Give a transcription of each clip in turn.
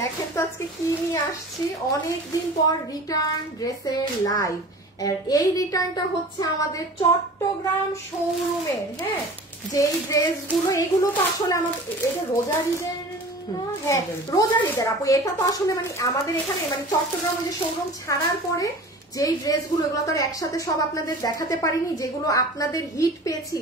দেখেন তো আজকে কি নিয়ে আসছি, অনেকদিন পর রিটার্ন ড্রেসের লাইভ। আর এই রিটার্নটা হচ্ছে আমাদের চট্টগ্রাম শোরুমের। হ্যাঁ, যেই ড্রেসগুলো, এগুলো তো আসলে আমাদের এটা রোজারিদের, হ্যাঁ রোজারিদের আপু। এটা তো আসলে মানে আমাদের এখানে মানে চট্টগ্রামে যে শোরুম ছাড়ার পরে যেই ড্রেসগুলো, এগুলো তো আর একসাথে সব আপনাদের দেখাতে পারিনি, যেগুলো আপনাদের হিট পেয়েছি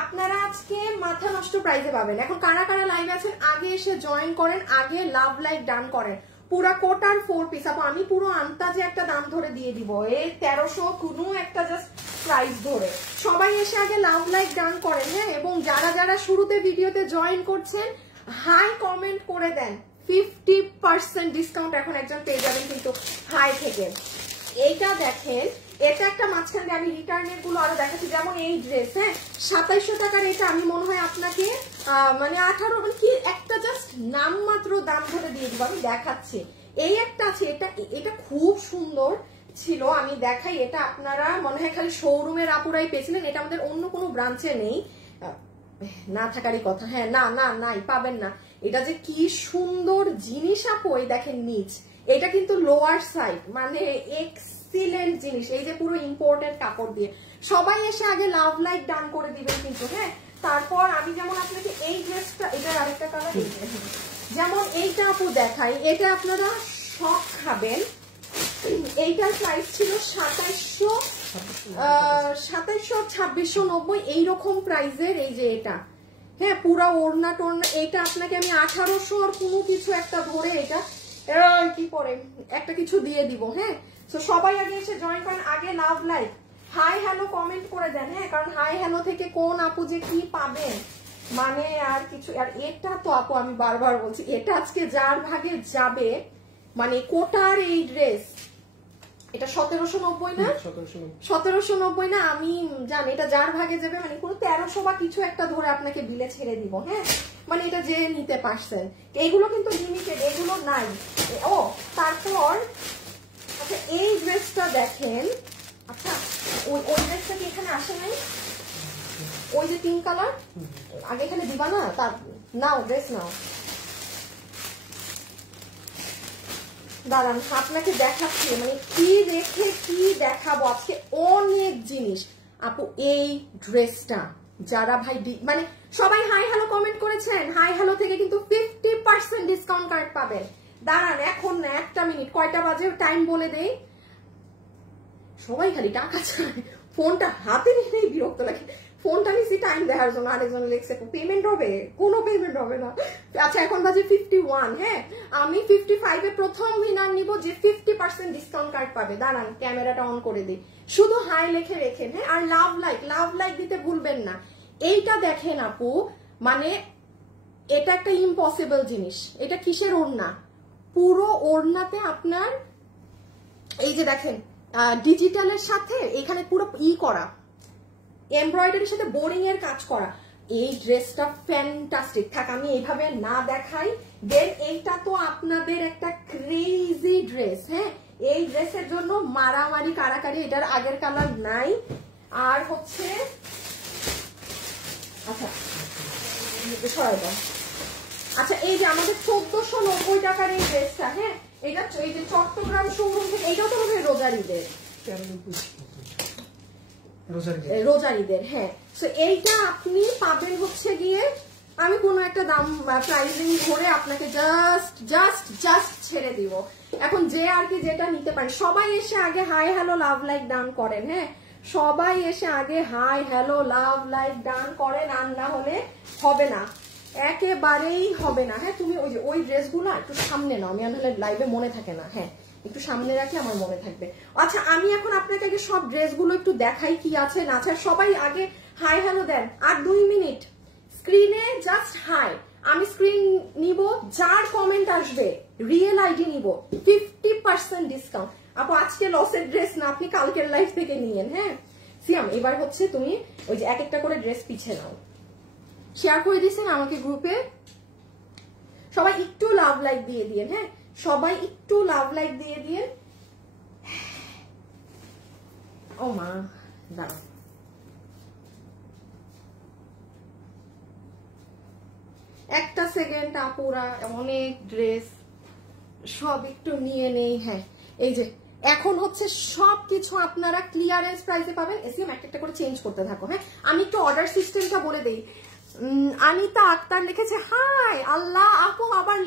আপনারা আজকে মাথা নষ্ট প্রাইজে পাবেন। এখন কারা কারা লাইভে আছেন আগে এসে জয়েন করেন, আগে লাভ লাইক ডান করেন। পুরা কোটার 4 পিস আপু আমি পুরো আন্তাজে একটা দাম ধরে দিয়ে দিব, এই 1300 কোনো একটা জাস্ট প্রাইস ধরে। সবাই এসে আগে লাভ লাইক ডান করেন। হ্যাঁ, এবং যারা যারা শুরুতে ভিডিওতে জয়েন করছেন হাই কমেন্ট করে দেন। 50% ডিসকাউন্ট এখন একজন পেয়ে যাবেন কিন্তু হাই থেকে। এইটা দেখেন, এটা একটা মাঝখানে আমি রিটার্নের গুলো আরো দেখাচ্ছি। যেমন এই ড্রেস, হ্যাঁ 2700 টাকার, এটা আমি মনে হয় আপনাকে মানে 18 মানে কি একটা জাস্ট নামমাত্র দাম ধরে দিয়ে দিব, আমি দেখাচ্ছি। এই একটা আছে, এটা খুব সুন্দর ছিল, আমি দেখাই। এটা আপনারা মনে হয় খালি শোরুমের আপুরাই পেয়েছিলেন, এটা আমাদের অন্য কোনো ব্রাঞ্চে নেই, না থাকারই কথা। হ্যাঁ না না নাই, পাবেন না। এটা যে কি সুন্দর জিনিস আপু, এই দেখেন নিচ, এটা কিন্তু লোয়ার সাইড, মানে এক্সিলেন্ট জিনিস। এই যে পুরো ইম্পোর্টেড কাপড় দিয়ে। সবাই এসে আগে লাভ লাইক ডান করে দিবেন কিন্তু। হ্যাঁ, তারপর আমি যেমন আপনাকে এই ড্রেসটা, এটার আরেকটা কালার, যেমন এইটা আপু দেখাই, এটা আপনারা শক খাবেন। এইটার প্রাইস ছিল 2700-2690 এইরকম প্রাইসের। এই যে এটা, হ্যাঁ পুরা ওড়না টোড়না, এইটা আপনাকে আমি 1800 আর কোনো কিছু একটা ধরে এটা কি পরে একটা কিছু দিয়ে দিব। হ্যাঁ, তো সবাই আগে এসে জয়েন করেন, আগে love like hi hello comment করে দেন। হ্যাঁ, কারণ হাই হ্যালো থেকে কোন আপু যে কি পাবেন মানে আর কিছু। আর এটা তো আপু আমি বারবার বলছি, এটা আজকে যার ভাগে যাবে, মানে কোটার এই ড্রেস, এটা 1790 না, 1790 না, আমি জানি এটা যার ভাগে যাবে, মানে কোনো 1300 বা কিছু একটা ধরে আপনাকে বিলে ছেড়ে দিব। হ্যাঁ, মানে এটা যে নিতে পারছেন। এইগুলো কিন্তু লিমিটেড, এগুলো নাই। ও তারপর আচ্ছা এই ড্রেসটা দেখেন, আচ্ছা ওই ড্রেসটা কি এখানে আসে নাই? ওই যে 3 কালার আগে এখানে দিবা না, তার নাও ড্রেস নাও, দাঁড়ান আপনাকে দেখাচ্ছি, মানে কি রেখে কি দেখাবো আজকে, অনেক জিনিস আপু। এই ড্রেসটা যারা ভাই মানে সবাই হাই হ্যালো কমেন্ট করেছেন, হাই হ্যালো থেকে কিন্তু 50% ডিসকাউন্ট কার্ড পাবেন। দাঁড়ান এখন না, একটা মিনিট, কয়টা বাজে টাইম বলে দেই। সবাই খালি টাকা চায়, ফোনটা হাতে নিলেই বিরক্ত লাগে। ফোনটা নিচ্ছি টাইম দেখার জন্য, আরেকজন লেখছে পেমেন্ট হবে, কোনো পেমেন্ট হবে না। আচ্ছা এখন বাজে 51। হ্যাঁ, আমি 55-এ প্রথম উইনার নিব যে 50% ডিসকাউন্ট কার্ড পাবে। দাঁড়ান ক্যামেরাটা অন করে দিই, শুধু হাই লিখে রেখেন। হ্যাঁ, আর লাভ লাইক দিতে ভুলবেন না। এইটা দেখেন আপু, মানে এটা একটা ইম্পসিবল জিনিস। এটা কিসের ওড়না? পুরো ওড়নাতে আপনার এই যে দেখেন ডিজিটালের সাথে এখানে পুরো করা, এমব্রয়ডারির সাথে বোরিং এর কাজ করা। এই ড্রেসটা ফ্যান্টাস্টিক। থাক আমি এইভাবে না দেখাই। দেন এইটা তো আপনাদের একটা ক্রেজি ড্রেস। হ্যাঁ, এই ড্রেসের জন্য মারামারি কারাকারি, এটার আগের কালার নাই। আর হচ্ছে আচ্ছা আচ্ছা এই যে আমাদের 1490 টাকার এই ড্রেসটা, হ্যাঁ এটা এই যে চট্টগ্রাম শোরুম থেকে, এইটাও তো আমাদের রোজারিদের। হ্যাঁ, তো এইটা আপনি পাবেন হচ্ছে গিয়ে, আমি কোনো একটা দাম প্রাইসিং ধরে আপনাকে জাস্ট ছেড়ে দিব। এখন যে আর কি যেটা নিতে পারেন, সবাই এসে আগে hi hello love like done করেন। হ্যাঁ, সবাই এসে আগে hi hello love like done করেন, আর না হলে হবে না, একেবারেই হবে না। হ্যাঁ, তুমি ওই যে ওই ড্রেসগুলো একটু সামনে নাও, আমি আসলে লাইভে মনে থাকে না। হ্যাঁ, একটু সামনে রাখি, আমার মনে থাকবে। আচ্ছা আমি এখন আপনাকে আগে সব ড্রেসগুলো একটু দেখাই কি আছে না আছে। সবাই আগে হাই হ্যালো দেন, আর 2 মিনিট স্ক্রিনে জাস্ট হাই। আমি স্ক্রিন নিব, যার কমেন্ট আসবে রিয়েল আইডি নিব, 50% ডিসকাউন্ট। আপু আজকে লসের ড্রেস না, আপনি কালকের লাইফ থেকে নিয়েন। হ্যাঁ সিয়াম, এবার হচ্ছে তুমি ওই যে এক একটা করে ড্রেস পিছে নাও, শেয়ার করে দিয়েছেন আমাকে গ্রুপে। সবাই একটু লাভ লাইক দিয়ে দিয়ে, হ্যাঁ সবাই একটু লাভ লাইক দিয়ে দিয়ে। ও মা দাঁড়াও, একটা সেকেন্ড আপুরা, অনেক ড্রেস সব একটু নিয়ে নেই। হ্যাঁ এই যে এখন হচ্ছে সবকিছু আপনারা ক্লিয়ারেন্স প্রাইসে পাবেন। এসিএম একটা করে চেঞ্জ করতে থাকো। হ্যাঁ আমি একটু অর্ডার সিস্টেমটা বলে দেই। আনিতা আক্তার লিখেছে হাই। আল্লাহ আপু আবার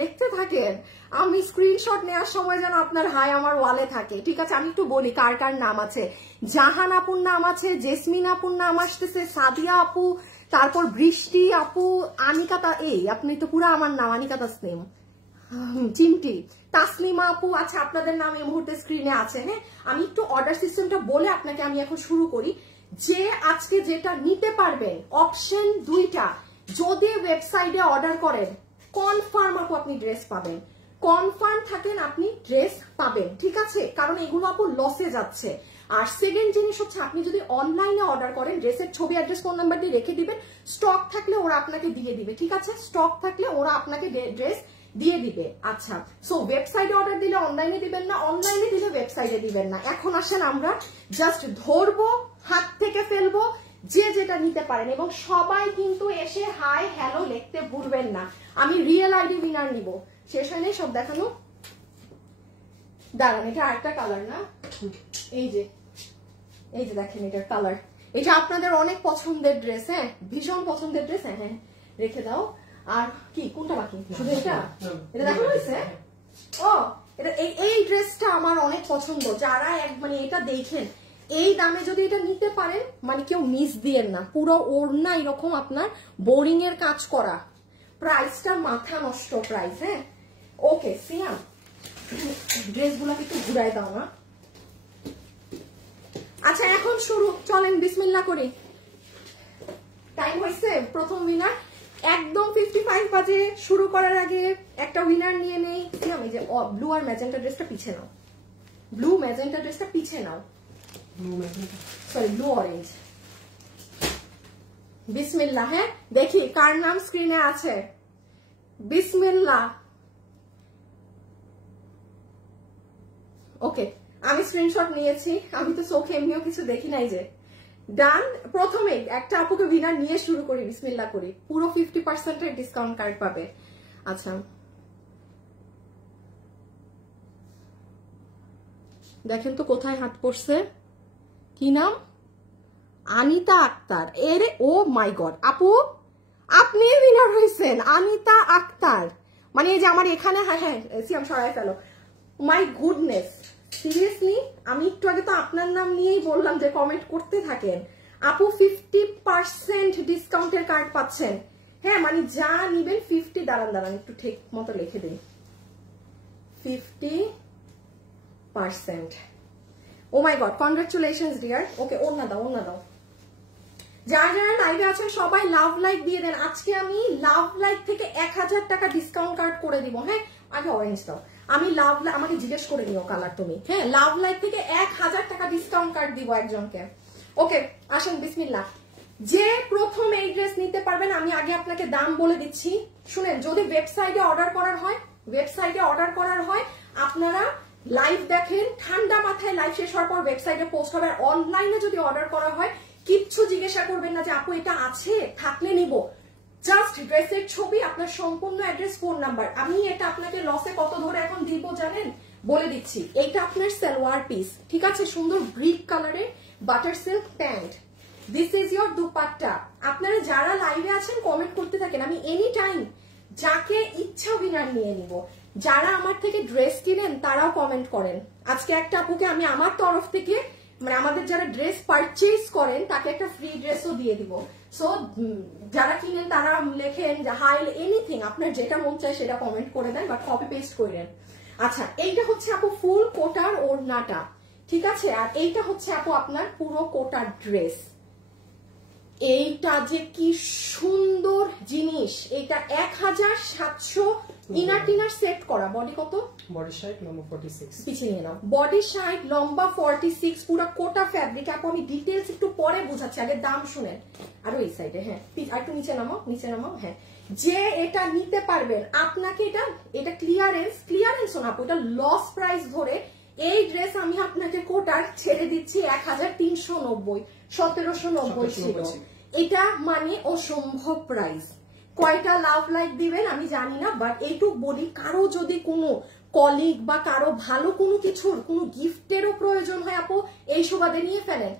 লিখতে থাকেন, আমি স্ক্রিনশট নেওয়ার সময় যেন আপনার হাই আমার ওয়ালে থাকে। ঠিক আছে আমি একটু বলি কার কার নাম আছে। জাহান আপুর নাম আছে, জেসমিন আপুর নাম আসতেছে, সাদিয়া আপু, তারপর বৃষ্টি আপু, আনিকা, এই আপনি তো পুরো আমার নাম আনিকা তাসনিম, চিমটি, তাসলিমা আপু। আচ্ছা আপনাদের নাম এই মুহূর্তে স্ক্রিনে আছে। হ্যাঁ আমি একটু অর্ডার সিস্টেমটা বলে আপনাকে আমি এখন শুরু করি। যে আজকে যেটা নিতে পারবেন অপশন দুইটা, যদি ওয়েবসাইটে অর্ডার করেন কনফার্ম আপু আপনি ড্রেস পাবেন, কনফার্ম থাকেন আপনি ড্রেস পাবেন। ঠিক আছে কারণ এগুলো আপু লসে যাচ্ছে। আর সেকেন্ড জিনিস হচ্ছে আপনি যদি অনলাইনে অর্ডার করেন ড্রেসের ছবি, অ্যাড্রেস, ফোন নাম্বার দিয়ে রেখে দিবেন, স্টক থাকলে ওরা আপনাকে দিয়ে দিবে। ঠিক আছে স্টক থাকলে ওরা আপনাকে ড্রেস দিয়ে দিবে। আচ্ছা সো ওয়েবসাইটে অর্ডার দিলে অনলাইনে দিবেন না, অনলাইনে দিলে ওয়েবসাইটে দিবেন না। এখন আসেন আমরা জাস্ট ধরবো, হাত থেকে ফেলবো, যে যেটা নিতে পারেন। এবং সবাই কিন্তু এসে হাই হ্যালো লিখতে ভুলবেন না। আমি রিয়েল আইডি উইনার নিব, শেষ হয়নি সব দেখানো। দাঁড়ান এটা আরেকটা কালার না, এই যে দেখেন এটার কালার। এটা আপনাদের অনেক পছন্দের ড্রেস। হ্যাঁ ভীষণ পছন্দের ড্রেস। হ্যাঁ হ্যাঁ রেখে দাও। আর কি কোনটা বাকি, শুধু এটা দেখানো হয়েছে। ও এটা এই ড্রেসটা আমার অনেক পছন্দ। যারা মানে এটা দেখেন এই দামে যদি এটা নিতে পারেন মানে কেউ মিস দিয়েন না। পুরো ওড়না এরকম আপনার বোরিং এর কাজ করা, প্রাইসটা মাথা নষ্ট প্রাইস। হ্যাঁ ওকে সিয়াম ড্রেসগুলো একটু ঘুরাই দাও না। আচ্ছা এখন শুরু, চলেন বিসমিল্লাহ করি। টাইম হয়েছে প্রথম উইনার একদম 55 বাজে। শুরু করার আগে একটা উইনার নিয়ে নেই। আমি যে ব্লু আর ম্যাজেন্টা ড্রেসটা পিছিয়ে নাও, ব্লু ম্যাজেন্টা ড্রেসটা পিছিয়ে নাও, সরি ব্লু অরেঞ্জ। বিসমিল্লাহ। হ্যাঁ দেখি কার নাম স্ক্রিনে আছে। বিসমিল্লাহ। ওকে আমি স্ক্রিনশট নিয়েছি, আমি তো চোখে এমনিও কিছু দেখি নাই। যে ডান, প্রথমে একটা আপুকে উইনার নিয়ে শুরু করি, বিসমিল্লাহ করি। পুরো 50% এর ডিসকাউন্ট কার্ড পাবে। আচ্ছা দেখেন তো কোথায় হাত পড়ছে, কি নাম, আনিতা আক্তার। এরে ও মাই গড আপু আপনি উইনার হয়েছেন, আনিতা আক্তার। মানে এই যে আমার এখানে, হ্যাঁ হ্যাঁ সিয়াম সরাই ফেলো। মাই গুডনেস সিরিয়াসলি আমি একটু আগে তো আপনার নাম নিয়েই বললাম যে কমেন্ট করতে থাকেন। আপু 50% ডিসকাউন্টের কার্ড পাচ্ছেন। হ্যাঁ মানে যা নিবেন 50, দাঁড়ান একটু ঠিক মতো লিখে দিন, 50%। ও মাই গড কনগ্রাচুলেশনস ডিয়ার। ওকে ওড়না দাও। যারা লাইভে আছেন সবাই লাভ লাইক দিয়ে দেন। আজকে আমি লাভ লাইক থেকে 1000 টাকা ডিসকাউন্ট কার্ড করে দিব। হ্যাঁ আগে অরেঞ্জ দাও, আমি লাভ আমাকে জিজ্ঞেস করে নিও কালার তুমি। হ্যাঁ লাভ লাইক থেকে 1000 টাকা ডিসকাউন্ট কার্ড দিব একজনকে। ওকে আসেন বিসমিল্লাহ। যে প্রথম এই ড্রেস নিতে পারবেন আমি আগে আপনাকে দাম বলে দিচ্ছি শুনেন। যদি ওয়েবসাইটে অর্ডার করার হয় আপনারা লাইভ দেখেন, ঠান্ডা মাথায় লাইভ শেষ হওয়ার পর ওয়েবসাইটে পোস্ট হবে। আর অনলাইনে যদি অর্ডার করা হয় কিচ্ছু জিজ্ঞাসা করবেন না যে আপু এটা আছে থাকলে নিব, জাস্ট ড্রেসের ছবি, আপনার সম্পূর্ণ অ্যাড্রেস, ফোন নাম্বার। আমি এটা আপনাকে লসে কত ধরে এখন দিব জানেন, বলে দিচ্ছি। এটা আপনার সালোয়ার পিস, ঠিক আছে, সুন্দর ব্রিক কালারের butter silk pant. This is your dupatta. আপনারা যারা লাইভে আছেন কমেন্ট করতে থাকেন, আমি এনি টাইম যাকে ইচ্ছা উইনার নিয়ে নিব। যারা আমার থেকে ড্রেস কিনেন তারাও কমেন্ট করেন। আজকে একটা আপুকে আমি আমার তরফ থেকে মানে আমাদের যারা ড্রেস পারচেজ করেন তাকে একটা ফ্রি ড্রেসও দিয়ে দিব। সো যারা কিনেন তারা লেখেন যে হাই এনিথিং, আপনার যেটা মন চায় সেটা কমেন্ট করে দেন বা কপি পেস্ট করেন। আচ্ছা এইটা হচ্ছে আপু ফুল কোটার ওড়নাটা, ঠিক আছে। আর এইটা হচ্ছে আপু আপনার পুরো কোটার ড্রেস। এইটা যে কি সুন্দর জিনিস, এইটা 1700 ইনার টিনার সেট করা। বডি কত? বডি সাইড লম্বা 46, পিছিয়ে নিয়ে নাও। বডি সাইড লম্বা 46, পুরো কোটা ফ্যাব্রিক। আপু আমি ডিটেইলস একটু পরে বুঝাচ্ছি, আগে দাম শুনেন। আর ওই সাইডে হ্যাঁ আর একটু নিচে নামাও। হ্যাঁ যে এটা নিতে পারবেন আপনাকে এটা ক্লিয়ারেন্স না আপু, এটা লস প্রাইস ধরে এই ড্রেস আমি আপনাকে কোটার ছেড়ে দিচ্ছি 1390, 1790 ছিল। এটা মানে অসম্ভব প্রাইস। কয়টা লাভ লাইক দিবেন আমি জানি না, বাট এইটুক বলি, কারো যদি কোনো কলিগ বা কারো ভালো কোনো কিছুর কোনো গিফটেরও প্রয়োজন হয় আপু, এই সুবাদে নিয়ে ফেলেন।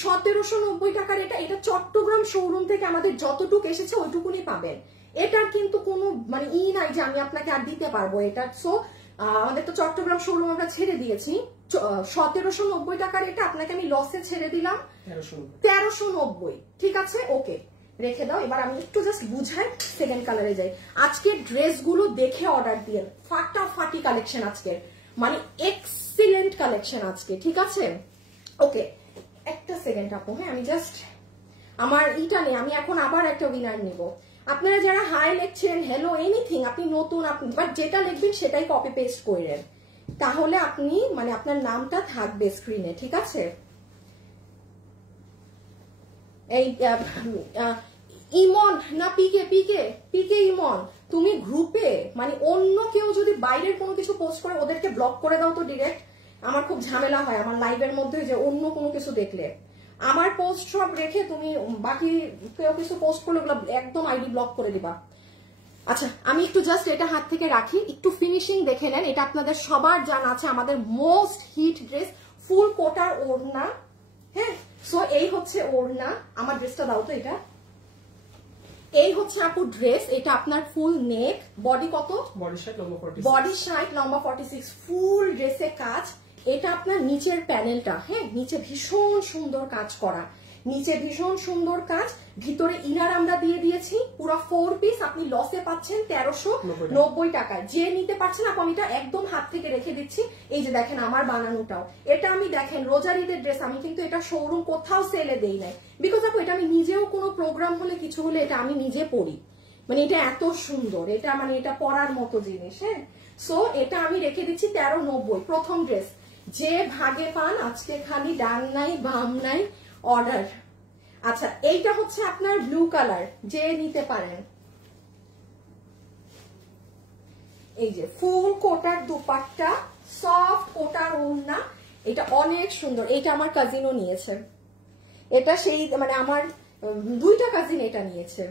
1790 টাকার এটা চট্টগ্রাম শোরুম থেকে আমাদের যতটুকু এসেছে ওইটুকুনি পাবেন। এটার কিন্তু কোনো মানে নাই যে আমি আপনাকে আর দিতে পারবো এটা। সো আমাদের তো চট্টগ্রাম শোরুম আমরা ছেড়ে দিয়েছি। 1790 টাকার এটা আপনাকে আমি লসে ছেড়ে দিলাম 1390। ঠিক আছে, ওকে রেখে দাও। এবার আমি একটু জাস্ট বুঝাই, সেকেন্ড কালারে যাই। আজকের ড্রেসগুলো দেখে অর্ডার দিয়ে, ফাটাফাটি কালেকশন আজকের, মানে এক্সিলেন্ট কালেকশন আজকে। ঠিক আছে, ওকে একটা সেকেন্ড আপু, হ্যাঁ আমি জাস্ট আমার ইটা নেই, আমি এখন আবার একটা উইনার নিব। আপনারা যারা হাই লিখছেন, হ্যালো এনিথিং, আপনি নতুন, আপনি বাট যেটা লিখবেন সেটাই কপি পেস্ট করেন, তাহলে আপনি মানে আপনার নামটা থাকবে স্ক্রিনে। ঠিক আছে, এই ইমন না পিকে পিকে পিকে ইমন, তুমি গ্রুপে মানে অন্য কেউ যদি বাইরের কোনো কিছু পোস্ট করে ওদেরকে ব্লক করে দাও তো ডিরেক্ট। আমার খুব ঝামেলা হয় আমার লাইভের মধ্যে যে অন্য কোনো কিছু দেখলে। আমার পোস্ট সব রেখে তুমি বাকি কেউ কিছু পোস্ট করলে ওগুলো একদম আইডি ব্লক করে দিবা। আচ্ছা আমি একটু জাস্ট এটা হাত থেকে রাখি, একটু ফিনিশিং দেখে নেন। এটা আপনাদের সবার জানা আছে, আমাদের মোস্ট হিট ড্রেস, ফুল কোটার ওড়না। হ্যাঁ, সো এই হচ্ছে ওড়না। আমার ড্রেসটা দাও তো, এটা এই হচ্ছে আপু ড্রেস। এটা আপনার ফুল নেক, বডি কত, বডি 60 লম্বা 46, ফুল ড্রেসে কাজ। এটা আপনার নিচের প্যানেলটা, হ্যাঁ নিচে ভীষণ সুন্দর কাজ করা, নিচে ভীষণ সুন্দর কাজ, ভিতরে ইনার আমরা দিয়ে দিয়েছি পুরো 4 পিস। আপনি লসে পাচ্ছেন 1390 টাকায়। যে নিতে পারছেন আপু আমি এটা একদম হাত থেকে রেখে দিচ্ছি। এই যে দেখেন আমার বানানোটাও, এটা আমি দেখেন রোজার ঈদের ড্রেস, আমি কিন্তু এটা শোরুম কোথাও সেলে দেই নাই, বিকজ আপু এটা আমি নিজেও কোনো প্রোগ্রাম হলে কিছু হলে এটা আমি নিজে পরি, মানে এটা এত সুন্দর, এটা মানে এটা পরার মতো জিনিস। হ্যাঁ, সো এটা আমি রেখে দিচ্ছি 1390। প্রথম ড্রেস, যে ভাগে পান আজকে খালি ডান নাই বাম নাই অর্ডার। আচ্ছা এইটা হচ্ছে আপনার ব্লু কালার, যে নিতে পারেন। এই যে ফুল কোটার দুপাট্টা, সফট কোটার ওড়না, এটা অনেক সুন্দর। এটা আমার কাজিনও নিয়েছে, এটা সেই মানে আমার দুইটা কাজিন এটা নিয়েছে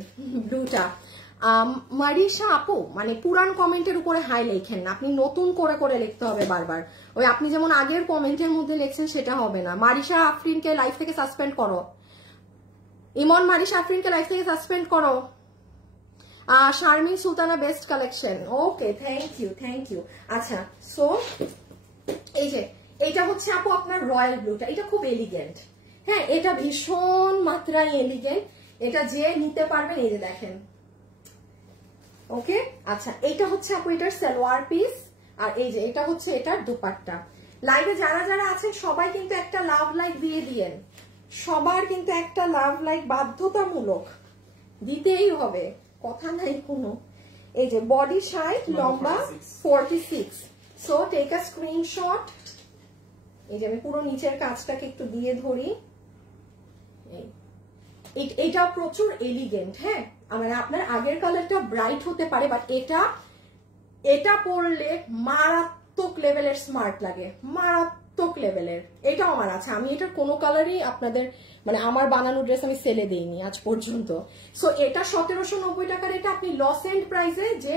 ব্লুটা। মারিশা আপু মানে পুরান কমেন্টের উপরে হাই লেখেন না, আপনি নতুন করে করে লিখতে হবে বারবার। ওই আপনি যেমন আগের কমেন্টের মধ্যে লিখছেন সেটা হবে না। মারিশা আফরিনকে লাইফ থেকে সাসপেন্ড করো। ইমন মারিশা আফরিনকে লাইফ থেকে সাসপেন্ড করো। Sharmin Sultana best collection, okay thank you thank you. আচ্ছা সো এই যে এটা হচ্ছে আপু আপনার রয়্যাল ব্লুটা, এটা খুব এলিগেন্ট। হ্যাঁ এটা ভীষণ মাত্রায় এলিগেন্ট, এটা যে নিতে পারবেন। এই যে দেখেন, ওকে আচ্ছা এটা হচ্ছে আপু এটার সালোয়ার পিস, আর এই যে এটা হচ্ছে এটার দুপাট্টা। লাইভে যারা যারা আছেন সবাই কিন্তু একটা লাভ লাইক দিয়ে দিয়েন, সবার কিন্তু একটা লাভ লাইক বাধ্যতামূলক দিতেই হবে, কথা নাই কোনো। এই যে বডি 60 লম্বা 46, সো টেক আ স্ক্রিনশট। এই যে আমি পুরো নিচের কাজটাকে একটু দিয়ে ধরি, এটা প্রচুর এলিগেন্ট। হ্যাঁ মানে আপনার আগের কালারটা ব্রাইট হতে পারে, বাট এটা পরলে মারাত্মক লেভেলের স্মার্ট লাগে, মারাত্মক লেভেলের। এটাও আমার আছে, আমি এটার কোনো কালারই আপনাদের মানে আমার বানানো ড্রেস আমি সেলে দেইনি আজ পর্যন্ত। সো এটা 1790 টাকার, এটা আপনি লস এন্ড প্রাইসে যে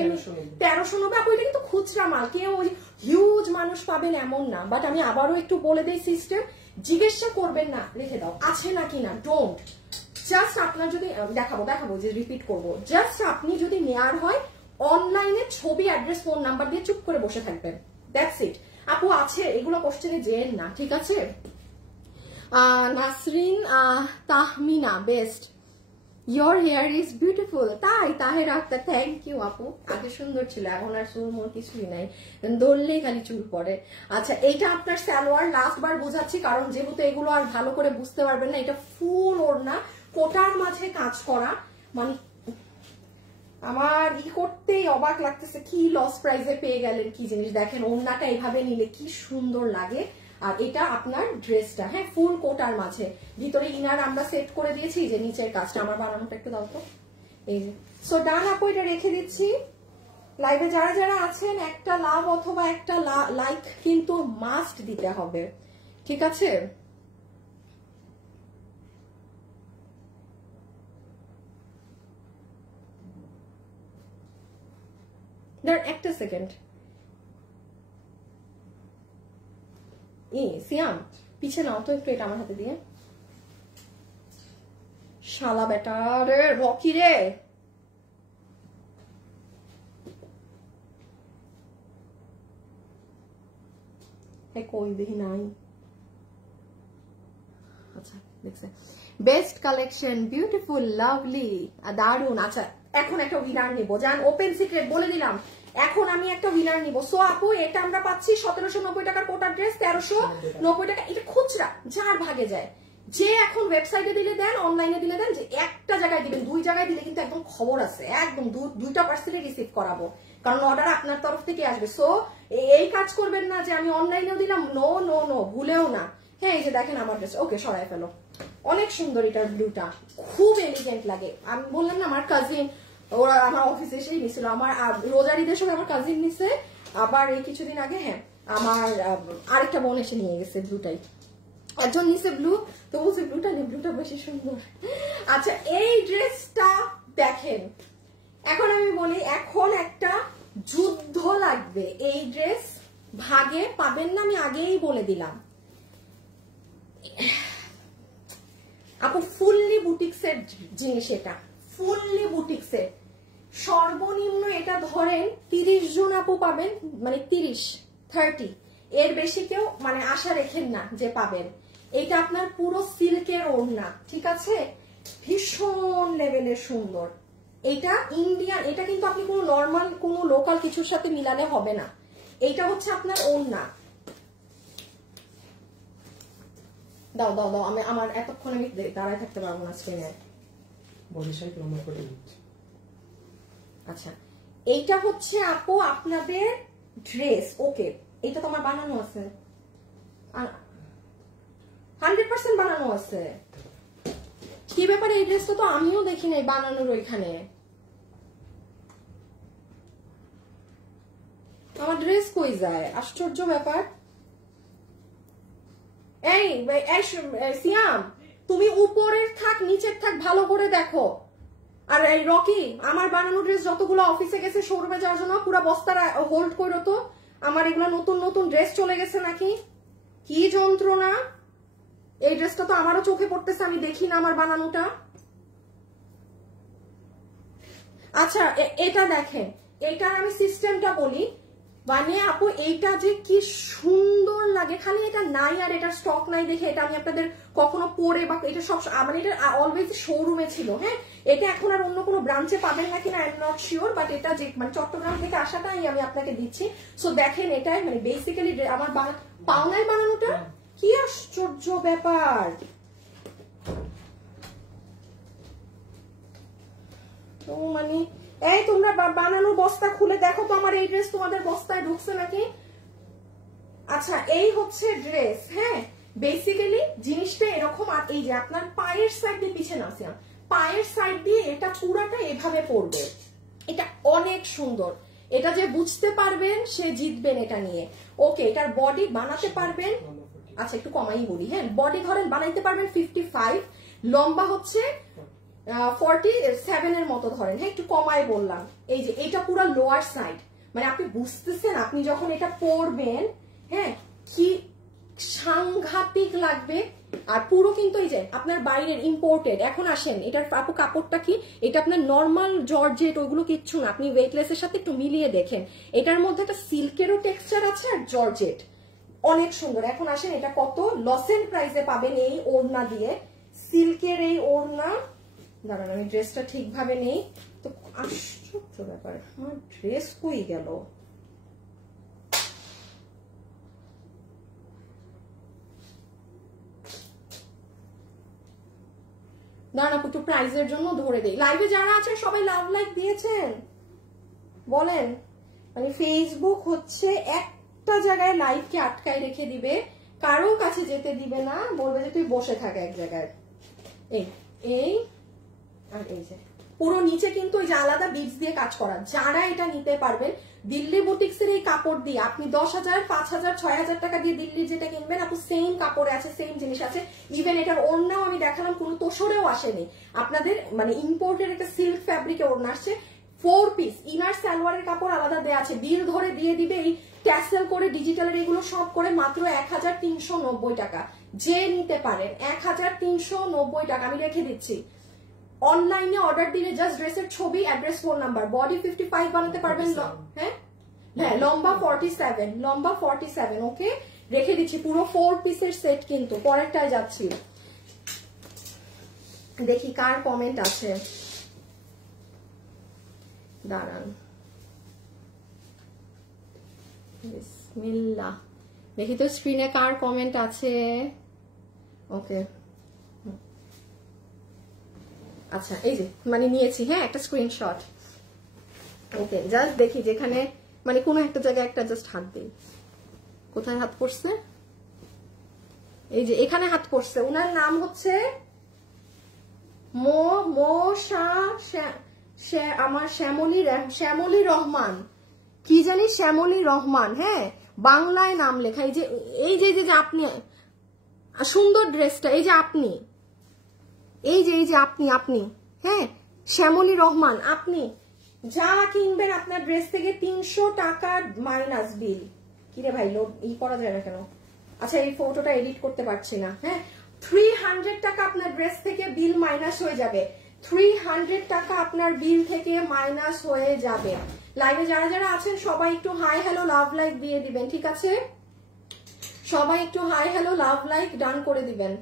1390 আপু, এটা কিন্তু খুচরা মাল, কেউ ওই হিউজ মানুষ পাবেন এমন না। বাট আমি আবারও একটু বলে দিই সিস্টেম, জিজ্ঞাসা করবেন না রেখে দাও আছে নাকি না, ডোন্ট। জাস্ট আপনার যদি দেখাবো যে রিপিট করবো, জাস্ট আপনি যদি নেয়ার হয় অনলাইনে ছবি অ্যাড্রেস ফোন নাম্বার দিয়ে চুপ করে বসে থাকবেন, দ্যাটস ইট। আপু আছে এগুলো কোশ্চেনে যেন না, ঠিক আছে। Nasrin Tahmina best, your hair is beautiful. তাই তাহের আক্তার, থ্যাংক ইউ আপু। আগে সুন্দর ছিল, এখন আর চুল মোর কিছুই নাই, ধরলেই খালি চুল পড়ে। আচ্ছা এইটা আপনার সালোয়ার, লাস্ট বার বোঝাচ্ছি কারণ যেহেতু এগুলো আর ভালো করে বুঝতে পারবেন না। এটা ফুল ওড়না, কোটার মাঝে কাজ করা, মানে আমার করতেই অবাক লাগতেছে, কি লস প্রাইসে পেয়ে গেলেন কি জিনিস। দেখেন ওড়নাটা এইভাবে নিলে কি সুন্দর লাগে, আর এটা আপনার ড্রেসটা, হ্যাঁ ফুল কোটার মাঝে, ভিতরে ইনার আমরা সেট করে দিয়েছি। যে নিচের কাজটা আমার বানানোটা একটু দাও তো, এই যে। সো ডান আপু, এটা রেখে দিচ্ছি। লাইভে যারা যারা আছেন একটা লাভ অথবা একটা লাইক কিন্তু মাস্ট দিতে হবে, ঠিক আছে। একটা সেকেন্ড, সিয়াম পিছে নাও তো একটু, এটা আমার হাতে দিয়ে। শালা বেটা রে, রকি রে, কই দেখি নাই। আচ্ছা দেখছে, বেস্ট কালেকশন, বিউটিফুল, লাভলি, দারুন। আচ্ছা এখন একটা উইনার নিব, জান ওপেন সিক্রেট বলে দিলাম, এখন আমি একটা উইনার নিব। সো আপু এটা আমরা পাচ্ছি 1790 টাকার কোটা ড্রেস, 1390 টাকা। এটা খুচরা যার ভাগে যায়, যে এখন ওয়েবসাইটে দিলে দেন, অনলাইনে দিলে দেন, যে একটা জায়গায় দিবেন, 2 জায়গায় দিলে কিন্তু একদম খবর আছে, একদম 2টা পার্সেলে রিসিভ করাবো, কারণ অর্ডার আপনার তরফ থেকে আসবে। সো এই কাজ করবেন না যে আমি অনলাইনেও দিলাম, নো নো নো, ভুলেও না। হ্যাঁ এই যে দেখেন আমার ড্রেস, ওকে সরাই ফেলো, অনেক সুন্দর এটার ব্লুটা, খুব এলিগেন্ট লাগে। আমি বললাম না আমার কাজিন, ওরা আমার অফিসে এসেই নিছিল, আমার রোজার ঈদের সময় আমার কাজিন নিছে, আবার এই কিছুদিন আগে হ্যাঁ আমার আরেকটা বোন এসে নিয়ে গেছে ব্লুটাই, একজন নিচে ব্লু, তো বলছে ব্লুটা নেই, ব্লুটা বেশি সুন্দর। আচ্ছা এই ড্রেসটা দেখেন, এখন আমি বলি, এখন একটা যুদ্ধ লাগবে, এই ড্রেস ভাগে পাবেন না, আমি আগেই বলে দিলাম। আপু ফুললি বুটিক্সের জিনিস, এটা ফুললি বুটিক্সের, সর্বনিম্ন এটা ধরেন 30 জন আপু পাবেন, মানে 30 এর বেশি কেউ মানে আশা রেখেন না যে পাবেন। এটা আপনার পুরো সিল্কের ওড়না, ঠিক আছে, ভীষণ লেভেলের সুন্দর। এটা ইন্ডিয়ান, এটা কিন্তু আপনি কোনো নর্মাল কোনো লোকাল কিছুর সাথে মিলালে হবে না, এইটা হচ্ছে আপনার ওড়না। দাও দাও দাও, আমি আমার এতক্ষণ আমি দাঁড়ায় থাকতে পারবো না স্ক্রিনে। আচ্ছা এইটা হচ্ছে আপু আপনাদের ড্রেস, ওকে এটা তো আমার বানানো আছে, 100% বানানো আছে। কি ব্যাপার, এই ড্রেসটা তো আমিও দেখি নাই বানানোর ওইখানে, আমার ড্রেস কই যায়, আশ্চর্য ব্যাপার। এই সিয়াম তুমি উপরের থাক নিচের থাক ভালো করে দেখো। আর এই রকি, আমার বানানো ড্রেস যতগুলো অফিসে গেছে শোরুমে যাওয়ার জন্য পুরো বস্তারা হোল্ড করো তো, আমার এগুলো নতুন নতুন ড্রেস চলে গেছে নাকি, কি যন্ত্রণা। এই ড্রেসটা তো আমারও চোখে পড়তেছে, আমি দেখি না আমার বানানোটা। আচ্ছা এটা দেখেন, এটার আমি সিস্টেমটা বলি, মানে আপু এইটা যে কি সুন্দর লাগে, খালি এটা নাই আর এটা স্টক নাই দেখে এটা আমি আপনাদের কখনো পরে বা এটা সব মানে এটা অলওয়েজ শোরুমে ছিল। হ্যাঁ এটা এখন আর অন্য কোনো ব্রাঞ্চে পাবেন নাকি না I am not sure, but এটা যে মানে চট্টগ্রাম থেকে আসাটাই আমি আপনাকে দিচ্ছি। সো দেখেন এটাই মানে বেসিক্যালি আমার পাওনায় বানানোটা, কি আশ্চর্য ব্যাপার। তো মানে এই তোমরা বানানোর বস্তা খুলে দেখো তো আমার এই ড্রেস তোমাদের বস্তায় ঢুকছে নাকি। আচ্ছা এই হচ্ছে ড্রেস, হ্যাঁ বেসিক্যালি জিনিসটা এরকম। আর এই যে আপনার পায়ের সাইড দিয়ে, পিছনে আসিয়াম, পায়ের সাইড দিয়ে এটা পুরাটা এভাবে পড়বে, এটা অনেক সুন্দর। এটা যে বুঝতে পারবেন সে জিতবেন এটা নিয়ে। ওকে এটার বডি বানাতে পারবেন, আচ্ছা একটু কমাই বলি, হ্যাঁ বডি ধরেন বানাইতে পারবেন 55, লম্বা হচ্ছে 47 এর মতো ধরেন, হ্যাঁ একটু কমাই বললাম। এই যে এটা পুরো লোয়ার সাইড, মানে আপনি বুঝতেছেন আপনি যখন এটা পরবেন, হ্যাঁ কি সাংঘাতিক লাগবে। আর পুরো কিন্তু এই যে আপনার বাইরের ইম্পোর্টেড। এখন আসেন এটার আপু কাপড়টা কি, এটা আপনার নর্মাল জর্জেট ওইগুলো কিচ্ছু না, আপনি ওয়েটলেসের সাথে একটু মিলিয়ে দেখেন, এটার মধ্যে একটা সিল্কেরও টেক্সচার আছে আর জর্জেট, অনেক সুন্দর। এখন আসেন এটা কত লসেন প্রাইসে পাবেন এই ওড়না দিয়ে, সিল্কের এই ওড়না। দাঁড়ান আমি ড্রেসটা ঠিকভাবে নেই তো, আশ্চর্য ব্যাপার আমার ড্রেস কই গেল। দাঁড়ান একটু প্রাইজের জন্য ধরে দেই। লাইভে যারা আছেন সবাই লাভ লাইক দিয়েছেন বলেন, মানে ফেসবুক হচ্ছে একটা জায়গায় লাইভকে আটকায় রেখে দিবে, কারো কাছে যেতে দিবে না, বলবে যে তুই বসে থাক এক জায়গায়। এই এই আর এই যে পুরো নিচে কিন্তু ওই যে আলাদা বিটস দিয়ে কাজ করা, যারা এটা নিতে পারবেন দিল্লি বুটিক্সের এই কাপড় দিয়ে আপনি 10,000, 5,000, 6,000 টাকা দিয়ে দিল্লির যেটা কিনবেন আপনি সেম কাপড়ে আছে, সেম জিনিস আছে। ইভেন এটার ওড়নাও আমি দেখালাম কোনো তোষরেও আসেনি, আপনাদের মানে ইম্পোর্টের একটা সিল্ক ফ্যাব্রিকে ওড়না আসছে, 4 পিস ইনার সালোয়ারের কাপড় আলাদা দেয়া আছে, বিল ধরে দিয়ে দিবে এই ক্যাসেল করে ডিজিটালের এগুলো সব করে মাত্র 1390 টাকা। যে নিতে পারেন 1390 টাকা আমি রেখে দিচ্ছি। অনলাইনে অর্ডার দিলে জাস্ট ড্রেসের ছবি, অ্যাড্রেস, ফোন নাম্বার। বডি 55 বানাতে পারবেন, হ্যাঁ হ্যাঁ লম্বা 47, লম্বা 47। ওকে, রেখে দিচ্ছি পুরো 4 পিসের সেট। কিন্তু পরেরটায় যাচ্ছি, দেখি কার কমেন্ট আছে, দাঁড়ান বিসমিল্লাহ, দেখি তো স্ক্রিনে কার কমেন্ট আছে। ওকে আচ্ছা, এই যে মানে নিয়েছি, হ্যাঁ একটা স্ক্রিনশট। ওকে জাস্ট দেখি যেখানে মানে কোনো একটা জায়গায় একটা জাস্ট হাত দিই। কোথায় হাত পড়ছে? এই যে এখানে হাত পড়ছে। ওনার নাম হচ্ছে আমার শ্যামলী রহমান, কি জানি শ্যামলী রহমান, হ্যাঁ বাংলায় নাম লেখা। এই যে আপনি সুন্দর ড্রেসটা, এই যে আপনি, এই যে আপনি হ্যাঁ শ্যামলী রহমান, আপনি যা কিনবেন আপনার ড্রেস থেকে 300 টাকার মাইনাস বিল। কিরে ভাই লোড করা যায় না কেন? আচ্ছা এই ফটোটা এডিট করতে পারছি না। হ্যাঁ 300 টাকা আপনার ড্রেস থেকে বিল মাইনাস হয়ে যাবে। 300 টাকা আপনার বিল থেকে মাইনাস হয়ে যাবে। লাইভে যারা যারা আছেন সবাই একটু হাই হ্যালো লাভ লাইক দিয়ে দিবেন, ঠিক আছে? সবাই একটু hi hello love like done করে দিবেন।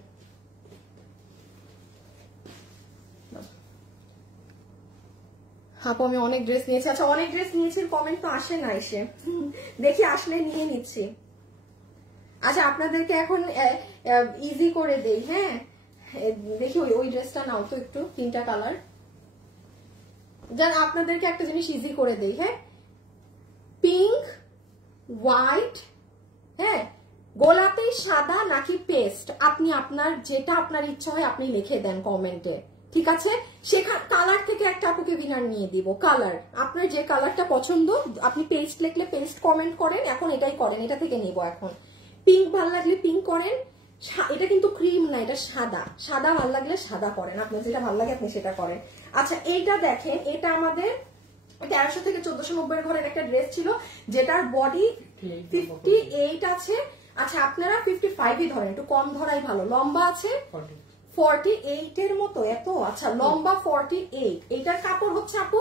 আপু আমি অনেক ড্রেস নিয়েছি। আচ্ছা অনেক ড্রেস নিয়েছি কমেন্ট তো আসে না, এসে দেখি আসলে নিয়ে নিচ্ছি। আচ্ছা আপনাদেরকে এখন ইজি করে দেই, হ্যাঁ দেখি ওই ড্রেসটা নাও তো একটু, 3টা কালার। যান আপনাদেরকে একটা জিনিস ইজি করে দেই, হ্যাঁ পিঙ্ক, হোয়াইট, হ্যাঁ গোলাপি, সাদা নাকি পেস্ট, আপনি আপনার যেটা আপনার ইচ্ছা হয় আপনি লিখে দেন কমেন্টে, ঠিক আছে? সেখানে কালার থেকে একটা আপুকে উইনার নিয়ে দিব। কালার আপনার যে কালারটা পছন্দ, আপনি পেস্ট লিখলে পেস্ট কমেন্ট করেন, এখন এটাই করেন, এটা থেকে নিব এখন। পিঙ্ক ভালো লাগলে পিঙ্ক করেন, এটা কিন্তু ক্রিম না, এটা সাদা, সাদা ভালো লাগলে সাদা করেন, আপনার যেটা ভালো লাগে আপনি সেটা করেন। আচ্ছা এইটা দেখেন, এটা আমাদের 1300 থেকে 1490 ঘরের একটা ড্রেস ছিল, যেটার বডি 58 আছে। আচ্ছা আপনারা 55ই ধরেন, একটু কম ধরাই ভালো। লম্বা আছে 48 এর মতো, এত আচ্ছা লম্বা 48। এটার কাপড় হচ্ছে আপু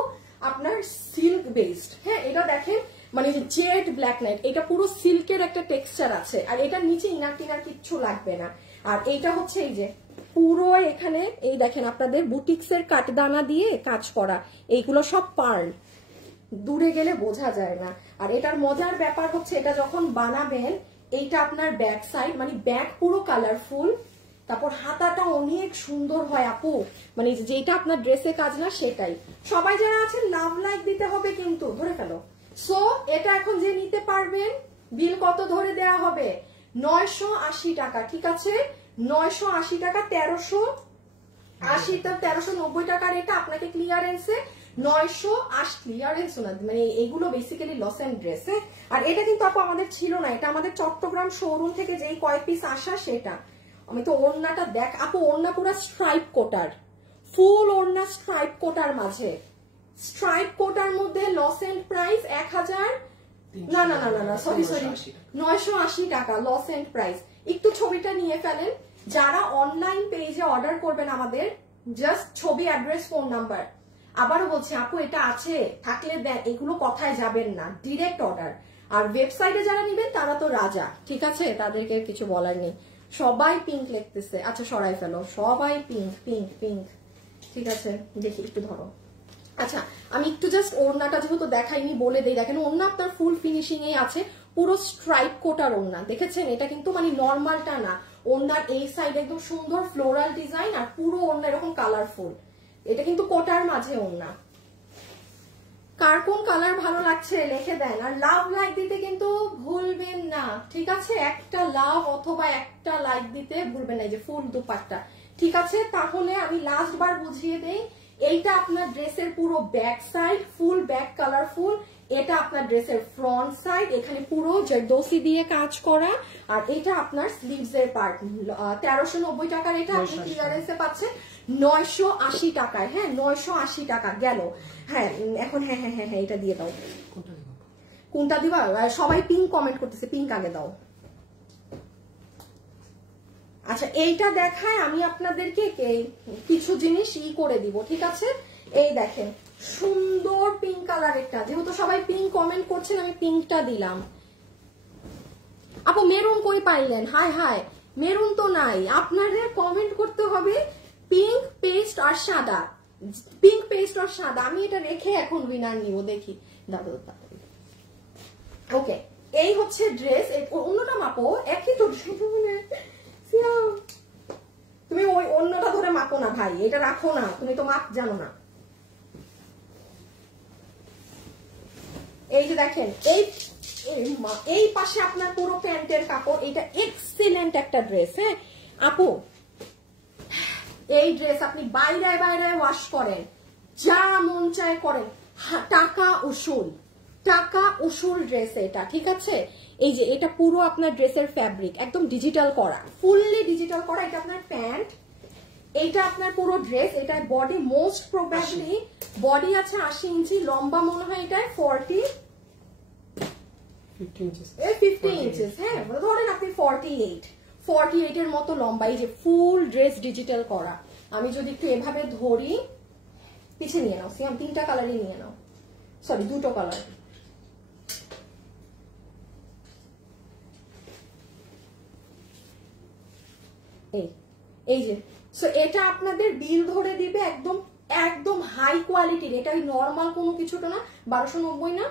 আপনার সিল্ক বেসড, হ্যাঁ এটা দেখেন মানে জেড ব্ল্যাক নাইট, এটা পুরো সিল্কের একটা টেক্সচার আছে। আর এটার নিচে ইনার টিনার কিচ্ছু লাগবে না। আর এইটা হচ্ছে এই যে পুরো এখানে এই দেখেন আপনাদের বুটিক্সের কাটদানা দিয়ে কাজ করা, এইগুলো সব পার্ল, দূরে গেলে বোঝা যায় না। আর এটার মজার ব্যাপার হচ্ছে এটা যখন বানাবেন, এইটা আপনার ব্যাক সাইড মানে ব্যাক পুরো কালারফুল, তারপর হাতাটা অনেক সুন্দর হয় আপু, মানে যেটা আপনার ড্রেসে কাজ না সেটাই। সবাই যারা আছেন লাভ লাইক দিতে হবে কিন্তু, ধরে ফেলো। সো এটা এখন যে নিতে পারবেন, বিল কত ধরে দেয়া হবে? 980 টাকা, ঠিক আছে? 980 টাকা, 1380 1390 টাকার এটা আপনাকে ক্লিয়ারেন্সে 980, ক্লিয়ারেন্স না মানে এগুলো বেসিক্যালি লস এন্ড ড্রেস। আর এটা কিন্তু আপু আমাদের ছিল না, এটা আমাদের চট্টগ্রাম শোরুম থেকে যেই কয়েক পিস আসা সেটা। আমি তো ওড়নাটা দেখ আপু, ওড়না পুরো স্ট্রাইপ কোটার, ফুল ওড়না স্ট্রাইপ কোটার মাঝে, স্ট্রাইপ কোটার মধ্যে লস এন্ড প্রাইস 1000 না না না না সরি 980 টাকা লস এন্ড প্রাইস। একটু ছবিটা নিয়ে ফেলেন, যারা অনলাইন পেজে অর্ডার করবেন আমাদের, জাস্ট ছবি, অ্যাড্রেস, ফোন নাম্বার। আবারও বলছি আপু এটা আছে থাকলে দেন, এগুলো কথায় যাবেন না, ডিরেক্ট অর্ডার। আর ওয়েবসাইটে যারা নিবেন তারা তো রাজা, ঠিক আছে, তাদেরকে কিছু বলার নেই। সবাই পিঙ্ক লিখতেছে, আচ্ছা সরাই ফেলো, সবাই পিঙ্ক পিঙ্ক পিঙ্ক, ঠিক আছে? দেখি একটু ধরো। আচ্ছা আমি একটু জাস্ট ওড়নাটা যেহেতু দেখাইনি বলে দেই, দেখেন ওড়না আপনার ফুল ফিনিশিং এ আছে, পুরো স্ট্রাইপ কোটার ওড়না, দেখেছেন? এটা কিন্তু মানে নর্মালটা না, ওড়নার এই সাইড একদম সুন্দর ফ্লোরাল ডিজাইন, আর পুরো ওড়না এরকম কালারফুল, এটা কিন্তু কোটার মাঝে ওড়না। কার কোন কালার ভালো লাগছে লিখে দেন, আর লাভ লাইক দিতে কিন্তু ভুলবেন না, ঠিক আছে? একটা লাভ অথবা একটা লাইক দিতে ভুলবেন না, যে ফুল দুপাট্টা, ঠিক আছে? তাহলে আমি লাস্ট বার বুঝিয়ে দেই, এইটা আপনার ড্রেসের পুরো back side, full back colourful, এটা আপনার ড্রেসের ফ্রন্ট সাইড, এখানে পুরো জারদোসি দিয়ে কাজ করা, আর এটা আপনার স্লিভস এর পার্ট। 1390 টাকার এটা আপনি ক্লিয়ারেন্সে পাচ্ছেন 980 টাকায়। হ্যাঁ 980 টাকা গেল। হ্যাঁ এখন হ্যাঁ হ্যাঁ হ্যাঁ হ্যাঁ এটা দিয়ে দাও। কোনটা দিবা? সবাই পিঙ্ক কমেন্ট করতেছে, পিঙ্ক আগে দাও। আচ্ছা এইটা দেখায় আমি আপনাদেরকে কিছু জিনিস করে দিব, ঠিক আছে? এই দেখেন সুন্দর পিঙ্ক কালারেরটা, যেহেতু সবাই পিঙ্ক কমেন্ট করছেন আমি পিঙ্কটা দিলাম। আপু মেরুন কই পাইলেন? হাই হাই মেরুন তো নাই, আপনাদের কমেন্ট করতে হবে পিঙ্ক পেস্ট আর সাদা, পিঙ্ক পেস্ট আর সাদা। আমি এটা রেখে এখন উইনার নিব, দেখি দাদা। ওকে এই হচ্ছে ড্রেস। অন্যটা মাপো, একই তো তুমি ওই অন্যটা ধরে মাপো না ভাই, এটা রাখো না, তুমি তো মাপ জানো না। এই যে দেখেন এই পাশে আপনার পুরো প্যান্টের কাপড়, এটা এক্সিলেন্ট একটা ড্রেস। হ্যাঁ আপু এই ড্রেস আপনি বাইরে বাইরে ওয়াশ করেন, যা মন চায় করেন, টাকা উসুল, টাকা উসুল ড্রেস এটা, ঠিক আছে? এই যে এটা পুরো আপনার ড্রেসের ফ্যাব্রিক একদম ডিজিটাল করা, ফুললি ডিজিটাল করা। এটা আপনার প্যান্ট, এইটা আপনার পুরো ড্রেস। এটা বডি মোস্ট প্রবাবলি বডি আছে 80 ইঞ্চি, লম্বা মনে হয় এটা 50 ইঞ্চেস। হ্যাঁ ধরেন আপনি 48 এর মতো লম্বা। এই যে ফুল ড্রেস ডিজিটাল করা। আমি যদি একটু এভাবে ধরি, পিছিয়ে নিয়ে নাও সিয়াম, 3টা কালারই নিয়ে নাও, সরি 2টো কালার। এই যে সো এটা আপনাদের বিল ধরে দিবে একদম একদম হাই কোয়ালিটির। এটা নর্মাল কোনো কিছুটা না, 1290 না,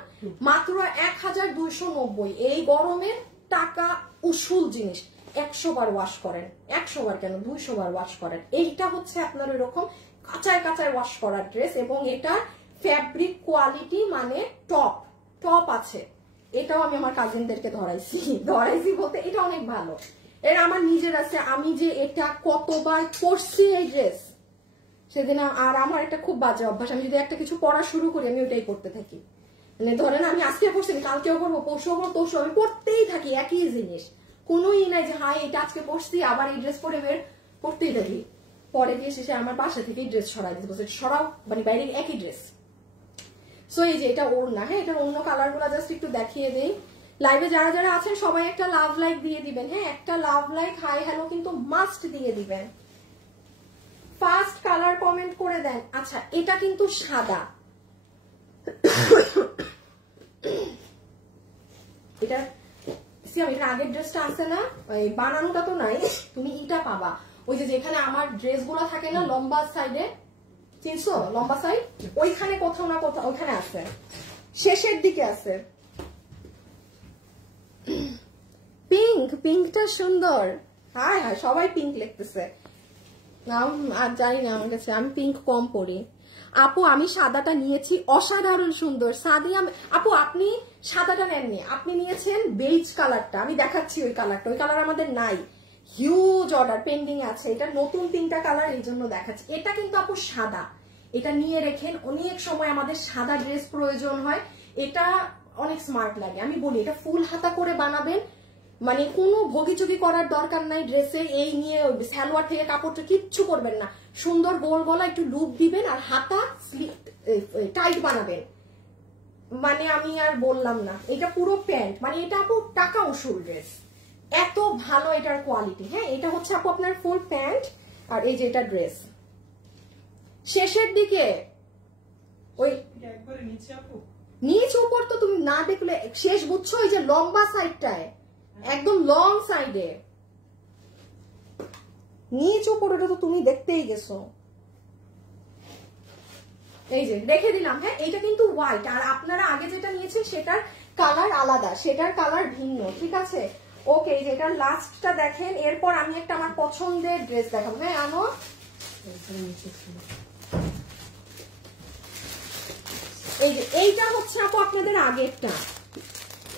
মাত্র 1290। এই গরমের টাকা উসুল জিনিস। 100 বার ওয়াশ করেন, 100 বার কেন 200 বার ওয়াশ করেন। এইটা হচ্ছে আপনার ওইরকম কাঁচায় কাঁচায় ওয়াশ করার ড্রেস, এবং এটা ফ্যাব্রিক কোয়ালিটি মানে টপ আছে। এটাও আমি আমার কাজিনদেরকে ধরাইছি বলতে এটা অনেক ভালো। এর আমার নিজের আছে, আমি যে এটা কতবার পরছি এই ড্রেস সেদিন। আর আমার একটা খুব বাজে অভ্যাস, আমি যদি একটা কিছু পড়া শুরু করি আমি ওইটাই পড়তে থাকি। মানে ধরেন আমি আজকে পড়ছি, কালকেও করবো, পরশু করবো, তরশু আমি পড়তেই থাকি একই জিনিস। কোনোই নাই যে হাই এটা আজকে পড়ছি আবার এই ড্রেস পরে বের পড়তেই থাকি। পরে দিয়ে শেষে আমার বাসা থেকে ড্রেস সরাই দিতে বলছে, সরাও, মানে বাইরে একই ড্রেস। সো এই যে এটা ওড়না। হ্যাঁ এটার অন্য কালার গুলা জাস্ট একটু দেখিয়ে দেই। লাইভে যারা যারা আছেন সবাই একটা লাভ লাইক দিয়ে দিবেন। হ্যাঁ একটা লাভ লাইক হাই হ্যালো কিন্তু মাস্ট দিয়ে দিবেন। ফার্স্ট কালার কমেন্ট করে দেন। আচ্ছা এটা কিন্তু সাদা, এটা এটা আগের ড্রেসটা আছে না, ওই বানানোটা তো নাই, তুমি এটা পাবা ওই যে যেখানে আমার ড্রেস গুলা থাকে না লম্বা সাইডে, চিনছো লম্বা সাইড, ওইখানে কোথাও না কোথাও ওইখানে আছে, শেষের দিকে আছে। পিঙ্কটা সুন্দর। হায় হায় সবাই পিঙ্ক লিখতেছে, আর জানি না আমার কাছে, আমি পিঙ্ক কম পরি। আপু আমি সাদাটা নিয়েছি, অসাধারণ সুন্দর। সাদিয়া আপু আপনি সাদাটা নেননি, আপনি নিয়েছেন বেজ কালারটা। আমি দেখাচ্ছি ওই কালারটা, ওই কালার আমাদের নাই, হিউজ অর্ডার পেন্ডিং আছে। এটা নতুন 3টা কালার, এই জন্য দেখাচ্ছি। এটা কিন্তু আপু সাদা, এটা নিয়ে রেখেন, অনেক সময় আমাদের সাদা ড্রেস প্রয়োজন হয়, এটা অনেক স্মার্ট লাগে। আমি বলি এটা ফুল হাতা করে বানাবেন, মানে কোনো ভগিচগি করার দরকার নাই ড্রেসে। এই নিয়ে সালোয়ার থেকে কাপড়টা কিচ্ছু করবেন না, সুন্দর গোল গলা একটু লুপ দিবেন আর হাতা টাইট বানাবেন, মানে আমি আর বললাম না। এটা পুরো প্যান্ট, মানে এটা আপু টাকা উসুল ড্রেস, এত ভালো এটার কোয়ালিটি। হ্যাঁ এটা হচ্ছে আপু আপনার ফুল প্যান্ট, আর এই যে এটা ড্রেস শেষের দিকে ওই নিচ উপর তো তুমি না দেখলে শেষ বুঝছো, ওই যে লম্বা সাইডটায় একদম লং সাইডে নিচ উপর, ওটা তো তুমি দেখতেই গেছো। এই যে রেখে দিলাম। হ্যাঁ এইটা কিন্তু হোয়াইট, আর আপনারা আগে যেটা নিয়েছেন সেটার কালার আলাদা, সেটার কালার ভিন্ন, ঠিক আছে? ওকে এই যে এটার লাস্টটা দেখেন, এরপর আমি একটা আমার পছন্দের ড্রেস দেখাবো। হ্যাঁ আনো, এই যে এইটা হচ্ছে আপু আপনাদের আগেরটা,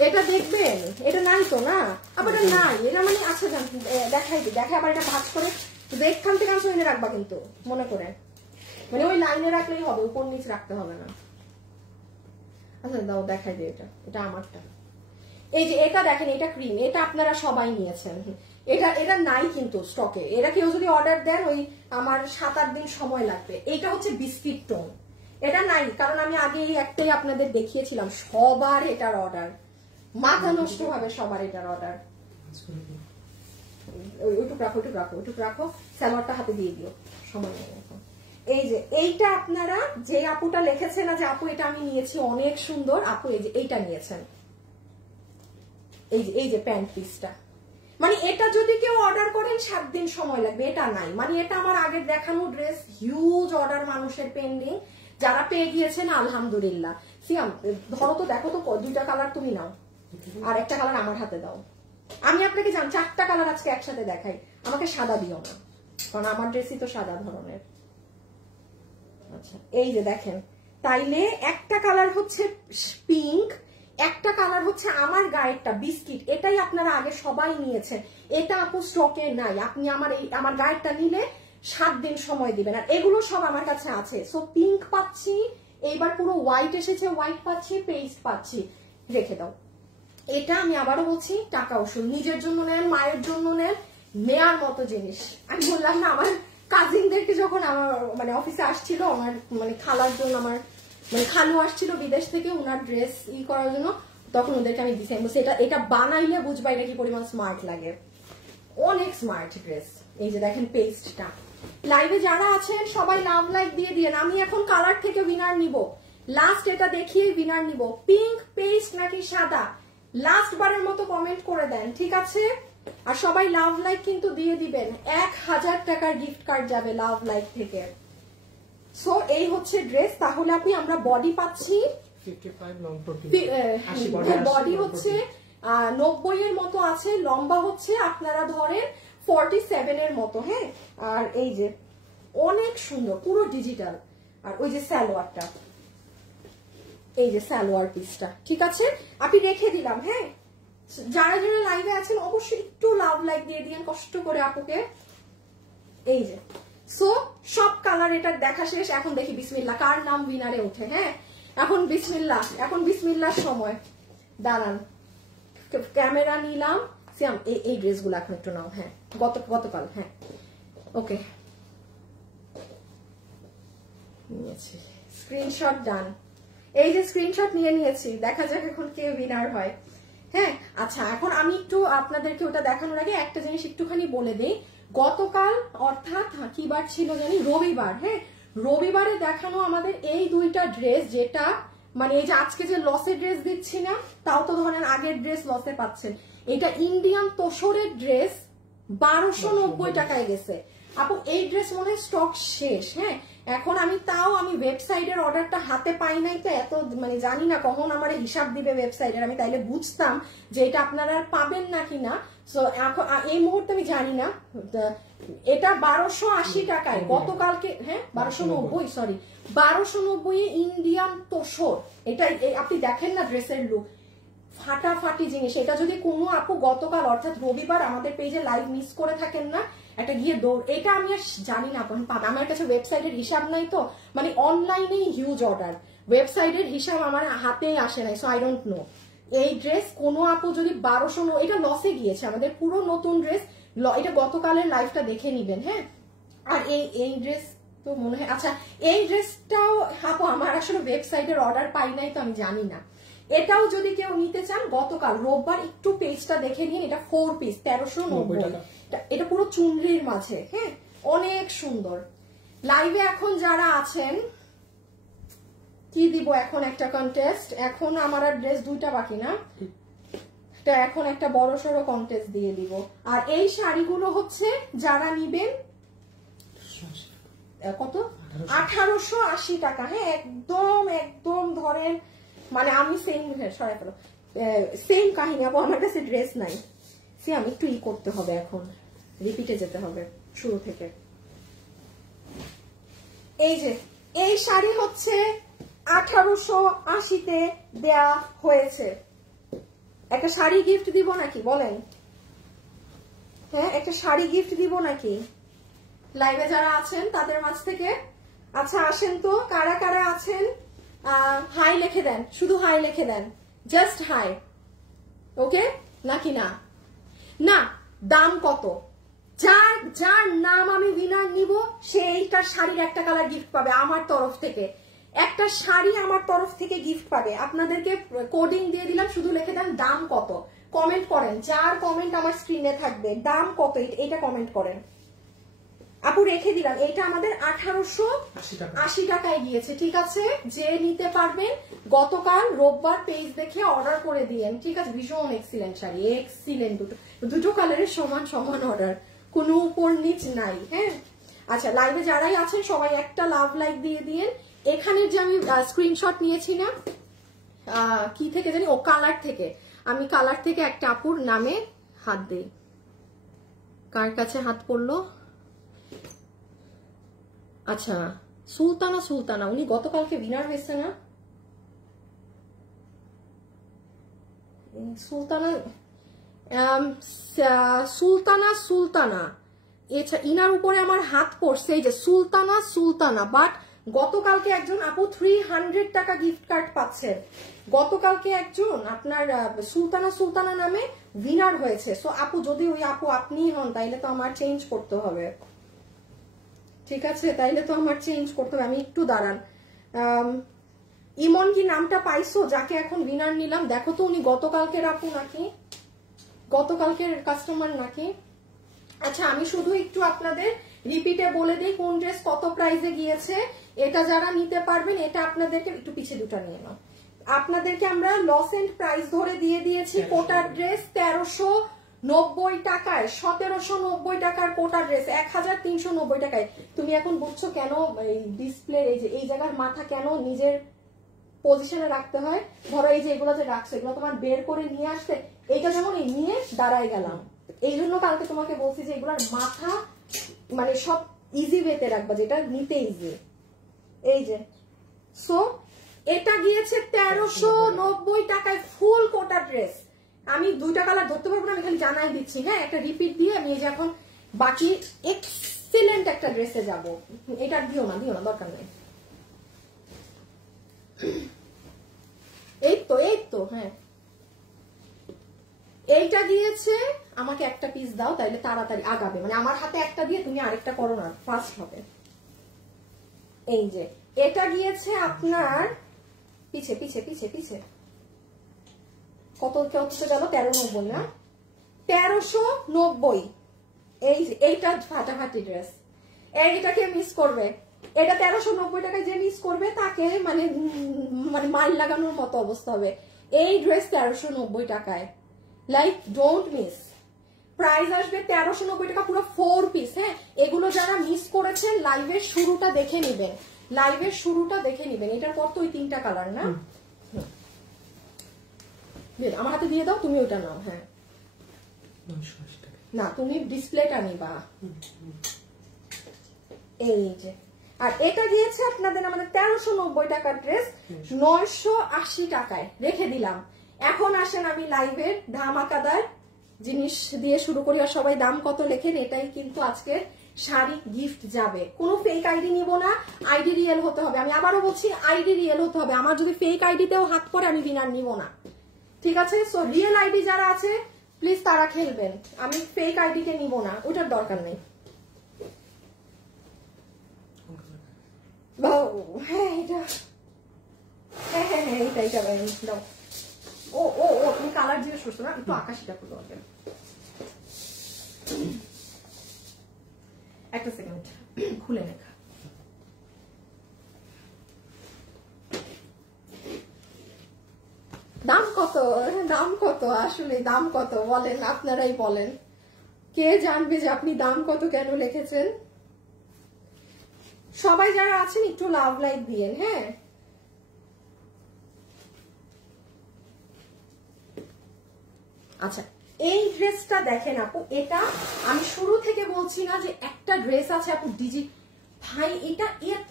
এটা দেখবেন, এটা নাই তো না, আবার এটা নাই, এটা মানে আচ্ছা দেখাই দিই, দেখে আবার এটা ভাঁজ করে এখান থেকে আমি রাখবা কিন্তু মনে করে, মানে ওই লাইনে রাখলেই হবে, উপর নিচ রাখতে হবে না। আচ্ছা দাও দেখাই দিই, এটা আমারটা। এই যে এটা দেখেন, এটা ক্রিম, এটা আপনারা সবাই নিয়েছেন। এটা নাই কিন্তু স্টকে। এরা কেউ যদি অর্ডার দেন ওই আমার 7-8 দিন সময় লাগবে। এইটা হচ্ছে বিস্কিট টোন, এটা নাই কারণ আমি আগে এই একটাই আপনাদের দেখিয়েছিলাম। সবার এটার অর্ডার, মাথা নষ্ট হবে সবার এটার অর্ডার। ওইটুক রাখো, স্যালোয়ারটা হাতে দিয়ে দিও, সময় নেই এখন। এই যে এইটা আপনারা যে আপুটা লিখেছে না যে আপু এটা আমি নিয়েছি অনেক সুন্দর, আপু এই যে এইটা নিয়েছেন, এই যে প্যান্ট পিসটা। মানে এটা যদি কেউ অর্ডার করেন 7 দিন সময় লাগবে, এটা নাই। মানে এটা আমার আগের দেখানো ড্রেস, হিউজ অর্ডার মানুষের পেন্ডিং, যারা পেয়ে গিয়েছেন আলহামদুলিল্লাহ। সিয়াম ধরো তো, দেখো তো 2টা কালার তুমি নাও আর একটা কালার আমার হাতে দাও। আমি আপনাকে 4টা কালার আজকে একসাথে দেখাই, আমাকে সাদা দিও না কারণ আমার ড্রেসই তো সাদা ধরনের। আচ্ছা এই যে দেখেন, তাইলে একটা কালার হচ্ছে পিঙ্ক, একটা কালার হচ্ছে আমার গায়েরটা বিস্কিট, এটাই আপনারা আগে সবাই নিয়েছেন। এটা আপু স্টকে নাই, আপনি আমার গায়েরটা নিলে 7 দিন সময় দিবেন। আর এগুলো সব আমার কাছে আছে। সো পিঙ্ক পাচ্ছি, এইবার পুরো হোয়াইট এসেছে, হোয়াইট পাচ্ছি, পেস্ট পাচ্ছি, রেখে দাও। এটা আমি আবারও বলছি, টাকা ওষুধ, নিজের জন্য নেন, মায়ের জন্য নেন, নেয়ার মতো জিনিস। আমি বললাম না আমার কাজিনদেরকে যখন আমার মানে অফিসে আসছিল, আমার মানে খালার জন্য, আমার মানে খালু আসছিল বিদেশ থেকে ওনার ড্রেস করার জন্য, তখন ওদেরকে আমি দিছি। আমি বলছি এটা বানাইলে বুঝবা এটা কি পরিমাণ স্মার্ট লাগে, অনেক স্মার্ট ড্রেস। এই যে দেখেন পেস্টটা। লাইভে যারা আছেন সবাই লাভ লাইক দিয়ে দিয়েন। আমি এখন কালার থেকে উইনার নিব, লাস্ট এটা দেখিয়ে উইনার নিব। পিঙ্ক পেস্ট নাকি সাদা, লাস্ট বারের মতো কমেন্ট করে দেন, ঠিক আছে? আর সবাই লাভ লাইক কিন্তু দিয়ে দিবেন, 1000 টাকার গিফট কার্ড যাবে লাভ লাইক থেকে। সো এই হচ্ছে ড্রেস। তাহলে আমরা বডি পাচ্ছি 55 লং 40, বডি হচ্ছে 90 এর মতো আছে, লম্বা হচ্ছে আপনারা ধরেন 47 এর মতো। হ্যাঁ, আর এই যে অনেক সুন্দর পুরো ডিজিটাল। আর ওই যে সালোয়ারটা, এই যে সালোয়ার পিসটা, ঠিক আছে আপনি রেখে দিলাম। হ্যাঁ, যারা যারা লাইভে আছেন অবশ্যই একটু লাভ লাইক দিয়ে দিন কষ্ট করে আপুকে। এই যে সো সব কালার এটা দেখা শেষ। এখন দেখি বিসমিল্লাহ কার নাম উইনারে ওঠে। হ্যাঁ, এখন বিসমিল্লাহর সময়। দাঁড়ান, ক্যামেরা নিলাম। সিয়াম এই ড্রেসগুলো এখন একটু নাও। হ্যাঁ, গতকাল। হ্যাঁ, ওকে, নিয়েছি স্ক্রিনশট। ডান, এই যে স্ক্রিনশট নিয়ে নিয়েছি। দেখা যাক এখন কে উইনার হয়। হ্যাঁ, আচ্ছা এখন আমি একটু আপনাদেরকে ওটা দেখানোর আগে একটা জিনিস একটুখানি বলে দিই। গতকাল অর্থাৎ কি বার ছিল জানি, রবিবার। হ্যাঁ, রবিবারে দেখানো আমাদের এই 2টা ড্রেস, যেটা মানে এই যে আজকে যে লসে ড্রেস দিচ্ছি না, তাও তো ধরেন আগের ড্রেস লসে পাচ্ছেন। এটা ইন্ডিয়ান তোষরের ড্রেস 1290 টাকায় গেছে আপু। এই ড্রেস মনে হয় স্টক শেষ। হ্যাঁ, এখন আমি ওয়েবসাইটের অর্ডারটা হাতে পাই নাই, তো এত মানে জানি না কখন আমার হিসাব দিবে ওয়েবসাইটের। আমি তাইলে বুঝতাম যে এটা আপনারা পাবেন না কিনা। সো এখন এই মুহূর্তে আমি জানি না। এটা 1280 টাকায় গতকালকে। হ্যাঁ, 1290, সরি 1290 ইন্ডিয়ান তোষর। এটা আপনি দেখেন না ড্রেসের লুক, ফাটাফাটি জিনিস। এটা যদি কোনো আপু গতকাল অর্থাৎ রবিবার আমাদের পেজে লাইভ মিস করে থাকেন না, একটা গিয়ে দৌড়। এটা আমি আর জানি না কখন পাবে, আমার কাছে ওয়েবসাইটের হিসাব নাই তো, মানে অনলাইনেই হিউজ অর্ডার, ওয়েবসাইটের হিসাব আমার হাতেই আসে নাই। So I don't know. এই ড্রেস কোনো আপু যদি 1200, এটা লসে গিয়েছে আমাদের, পুরো নতুন ড্রেস। এটা গতকালের লাইভটা দেখে নিবেন। হ্যাঁ, আর এই ড্রেস তো মনে হয়, আচ্ছা এই ড্রেসটাও আপু আমার আসলে ওয়েবসাইটের অর্ডার পাই নাই, তো আমি জানি না। এটাও যদি কেউ নিতে চান, গতকাল রোববার একটু পেজটা দেখে নিন। এটা 4 পিস 1390 টাকা। এটা পুরো চুনরির মাঝে। হ্যাঁ, অনেক সুন্দর। লাইভে এখন যারা আছেন, কি দিব এখন? একটা কন্টেস্ট। এখন আমার আর ড্রেস 2টা বাকি না, এখন একটা বড় সড়ো কন্টেস্ট দিয়ে দিব। আর এই শাড়িগুলো হচ্ছে যারা নিবেন কত, 1880 টাকা। হ্যাঁ, একদম ধরেন মানে আমি সেম কাহিনী আপু, আমার কাছে ড্রেস নাই। আমি একটু করতে হবে, এখন রিপিটে যেতে হবে শুরু থেকে। এই যে এই শাড়ি হচ্ছে 1880-তে দেয়া হয়েছে। একটা শাড়ি গিফট দিব নাকি বলেন? হ্যাঁ, একটা শাড়ি গিফট দিব নাকি লাইভে যারা আছেন তাদের মাঝ থেকে? আচ্ছা আসেন তো, কারা কারা আছেন হাই লিখে দেন, শুধু হাই লিখে দেন, জাস্ট হাই। ওকে নাকি না? না দাম কত? যার নাম আমি উইনার নিব সে এইটার শাড়ির একটা কালার গিফট পাবে আমার তরফ থেকে, একটা শাড়ি আমার তরফ থেকে গিফট পাবে। আপনাদেরকে কোডিং দিয়ে দিলাম, শুধু লিখে দেন দাম কত, কমেন্ট করেন, যার কমেন্ট আমার স্ক্রিনে থাকবে দাম কত এটা কমেন্ট করেন। আপু রেখে দিলাম, এটা আমাদের 1880 টাকায় গিয়েছে, ঠিক আছে? যে নিতে পারবেন গতকাল রোববার পেজ দেখে অর্ডার করে দিয়েন, ঠিক আছে? ভীষণ এক্সিলেন্ট শাড়ি, এক্সিলেন্ট, দুটো কালারের সমান সমান অর্ডার, কোনো উপর নিচ নাই। হ্যাঁ আচ্ছা, লাইভে যারাই আছেন সবাই একটা লাভ লাইক দিয়ে দিয়েন। এখানে যে আমি স্ক্রিনশট নিয়েছি না, কি থেকে জানি, ও কালার থেকে, আমি কালার থেকে একটা আপুর নামে হাত দেই। কার কাছে হাত পড়লো? আচ্ছা, সুলতানা, উনি গতকালকে উইনার হয়েছে না? সুলতানা ইনার উপরে আমার হাত পড়ছে, এই যে সুলতানা। বাট গতকালকে একজন আপু 300 টাকা গিফট কার্ড পাচ্ছে, গতকালকে একজন আপনার সুলতানা নামে উইনার হয়েছে। সো আপু, যদি ওই আপু আপনিই হন তাইলে তো আমার চেঞ্জ করতে হবে, ঠিক আছে? তাইলে তো আমার চেঞ্জ করতে হবে। আমি একটু দাঁড়ান, ইমন কি নামটা পাইছো যাকে এখন উইনার নিলাম? দেখো তো উনি গতকালকের আপু নাকি, গতকালকের কাস্টমার নাকি? আচ্ছা, আমি শুধু একটু আপনাদের রিপিটে বলে দিই কোন ড্রেস কত প্রাইসে গিয়েছে। এটা যারা নিতে পারবেন, এটা আপনাদেরকে একটু পিছে দুটা নিয়ে নাও, আপনাদেরকে আমরা লস এন্ড প্রাইস ধরে দিয়ে দিয়েছি। কোটার ড্রেস 1390 টাকায়, 1790 টাকার কোটা ড্রেস 1390 টাকায়। তুমি এখন বুঝছো কেন ডিসপ্লে এই জায়গার মাথা কেন নিজের পজিশনে রাখতে হয়? ধরো এই যে এগুলো যে রাখছো, এগুলো তোমার বের করে নিয়ে আসতে, এইটা যেমন নিয়ে দাঁড়াই গেলাম, এই জন্য কালকে তোমাকে বলছি যে এগুলোর মাথা মানে সব ইজি ওয়েতে রাখবা, যেটা নিতে ইজি। এই যে সো এটা গিয়েছে 1390 টাকায় ফুল কোটা ড্রেস। আমি দুইটা কালার ধরতে পারবো না, আমি খালি জানাই দিচ্ছি। হ্যাঁ, একটা রিপিট দিয়ে আমি এই যে এখন বাকি এক্সিলেন্ট একটা ড্রেসে যাব। এটা দিও না দরকার নেই। এই তো হ্যাঁ, এইটা গিয়েছে, আমাকে একটা পিস দাও তাইলে তাড়াতাড়ি আগাবে, মানে আমার হাতে একটা দিয়ে তুমি আরেকটা করো না, ফাস্ট হবে। এই যে এটা গিয়েছে আপনার পিছে কত গেল? 1390 না, 1390। এইটা ফাটাফাটি ড্রেস, এইটাকে মিস করবে। এটা 1390 টাকায় যে মিস করবে তাকে মানে মাইল লাগানোর মতো অবস্থা হবে। এই ড্রেস 1390 টাকায়, লাইক ডোন্ট মিস। প্রাইস আসবে 1390 টাকা, পুরো 4 পিস। হ্যাঁ, এগুলো যারা মিস করেছেন লাইভের শুরুটা দেখে নিবেন, এটার পর তো ওই 3টা কালার না, আমার হাতে দিয়ে দাও, তুমি ওটা নাও। হ্যাঁ না, তুমি ডিসপ্লেটা নিবা। এই যে, আর এটা গিয়েছে আপনাদের আমাদের 1390 টাকার ড্রেস 980 টাকায় রেখে দিলাম। এখন আসেন আমি লাইভের ধামাকাদার জিনিস দিয়ে শুরু করি, আর সবাই দাম কত লেখেন, এটাই কিন্তু আজকের শাড়ি গিফট যাবে। কোনো ফেক আইডি নিব না, আইডি রিয়েল হতে হবে। আমি আবারও বলছি, আইডি রিয়েল হতে হবে। আমার যদি ফেক আইডিতেও হাত পড়ে আমি উইনার নিব না, ঠিক আছে? সো রিয়েল আইডি যারা আছে প্লিজ তারা খেলবেন, আমি ফেক আইডি কে নিব না, ওটার দরকার নেই। হ্যাঁ এটা এইটা দাও। ও তুমি কালার জিজ্ঞেস করছো না, একটু আকাশিটা করো আগে, একটা সেকেন্ড খুলে লেখা। দাম কত আসলে দাম কত বলেন, আপনারাই বলেন। কে জানবে যে আপনি দাম কত কেন লিখেছেন? সবাই যারা আছেন একটু লাভ লাইক দিয়েন। হ্যাঁ, আচ্ছা এই ড্রেসটা দেখেন আপু, এটা আমি শুরু থেকে বলছি না যে একটা ড্রেস আছে আপু ভাই,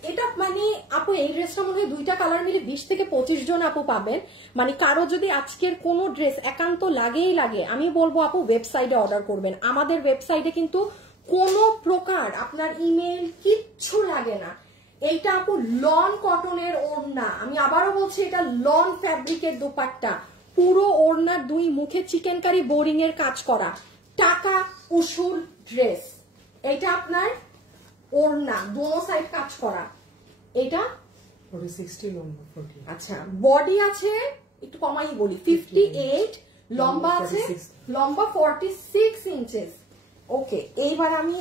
এটা মানে আপু এই ড্রেসটা মনে হয় 2টা কালার মিলে 20 থেকে 25 জন আপু পাবেন। মানে কারো যদি আজকের কোনো ড্রেস একান্ত লাগেই লাগে, আমি বলবো আপু ওয়েবসাইটে অর্ডার করবেন। আমাদের ওয়েবসাইটে কিন্তু কোনো প্রকার আপনার ইমেল কিচ্ছু লাগে না। এইটা আপু লন কটনের ওড়না, আমি আবারও বলছি এটা লন ফ্যাব্রিকের দোপাট্টা, পুরো ওড়নার 2 মুখে চিকেন কারি বোরিং এর কাজ করা, টাকা উসুল ড্রেস। এটা আপনার ওড়না দোনো সাইড কাজ করা। এটা 60 লম্বা 40। আচ্ছা বডি আছে একটু কমাই বলি 58, লম্বা আছে লম্বা 46 ইঞ্চেস। ওকে এইবার আমি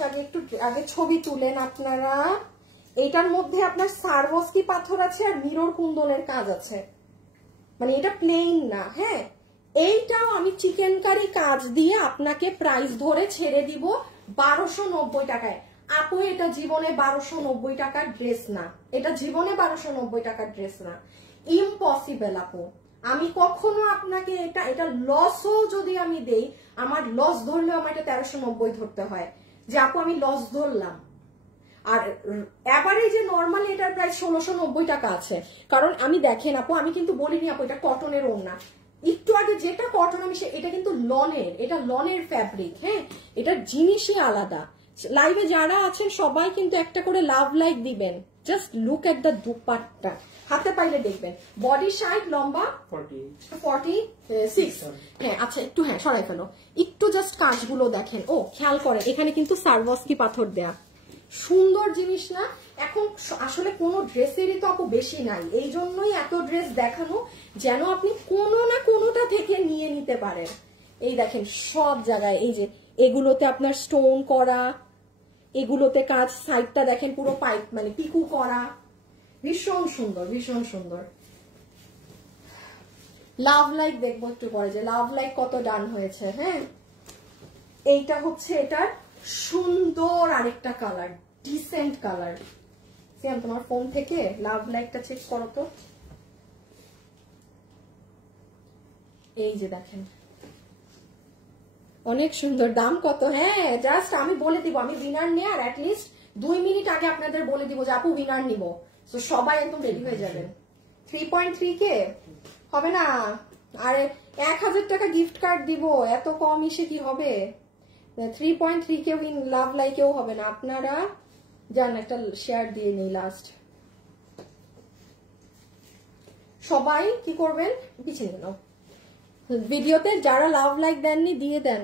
আগে ছবি তুলেন আপনারা। এটার মধ্যে আপনার সারবস্কি পাথর আছে আর মিরর কুন্দনের কাজ আছে, মানে এটা প্লেন না। হ্যাঁ এইটাও আমি চিকেন কারি কাজ দিয়ে আপনাকে প্রাইস ধরে ছেড়ে দিব 1290 টাকায়। আপু এটা জীবনে 1290 টাকার ড্রেস না, এটা জীবনে 1290 টাকার ড্রেস না, ইম্পসিবল আপু। আমি কখনো আপনাকে এটা লসও যদি আমি দেই, আমার লস ধরলেও আমার এটা 1390 ধরতে হয় যে আপু আমি লস ধরলাম। আর এভারেজে নরমালি এটার প্রায় 1690 টাকা আছে। কারণ আমি দেখেন আপু আমি কিন্তু বলিনি আপু এটা কটনের ওড়না, একটু আগে যেটা কটন আমি এটা কিন্তু লনের, এটা লনের ফ্যাব্রিক। হ্যাঁ এটার জিনিসই আলাদা। লাইভে যারা আছেন সবাই কিন্তু একটা করে লাভ লাইক দিবেন। Just look at the dupatta, হাতে পাইলে দেখবেন। বডি সাইড লম্বা 46। হ্যাঁ আচ্ছা একটু হ্যাঁ সরাই ফেলো একটু, জাস্ট কাজগুলো দেখেন। ও খেয়াল করেন এখানে কিন্তু সারবস্কি পাথর দেয়া, সুন্দর জিনিস না? এখন আসলে কোনো ড্রেসেরই তো আপু বেশি নাই, এই জন্যই এত ড্রেস দেখানো যেন আপনি কোনো না কোনোটা থেকে নিয়ে নিতে পারেন। এই দেখেন সব জায়গায় এই যে এগুলোতে আপনার স্টোন করা, এগুলোতে কাজ, সাইডটা দেখেন পুরো পাইপ মানে পিকু করা, ভীষণ সুন্দর ভীষণ সুন্দর। লাভ লাইক দেখবো একটু পরে যে লাভ লাইক কত ডান হয়েছে। হ্যাঁ এইটা হচ্ছে এটার সুন্দর আরেকটা কালার, ডিসেন্ট কালার। সিয়াম তোমার ফোন থেকে লাভ লাইকটা চেক করো তো। এই যে দেখেন অনেক সুন্দর। দাম কত? হ্যাঁ জাস্ট আমি বলে দিব, আমি উইনার নিয়ে আর অ্যাটলিস্ট 2 মিনিট আগে আপনাদের বলে দিব যে আপু উইনার নিব, তো সবাই একদম রেডি হয়ে যাবেন। 3.3K হবে না? আরে 1000 টাকা গিফট কার্ড দিব, এত কম ইসে কি হবে? 3.3K উইন লাভ লাইকেও হবে না। আপনারা যান একটা শেয়ার দিয়ে নেই লাস্ট। সবাই কি করবেন পিছিয়ে গেল ভিডিওতে, যারা লাভ লাইক দেননি দিয়ে দেন।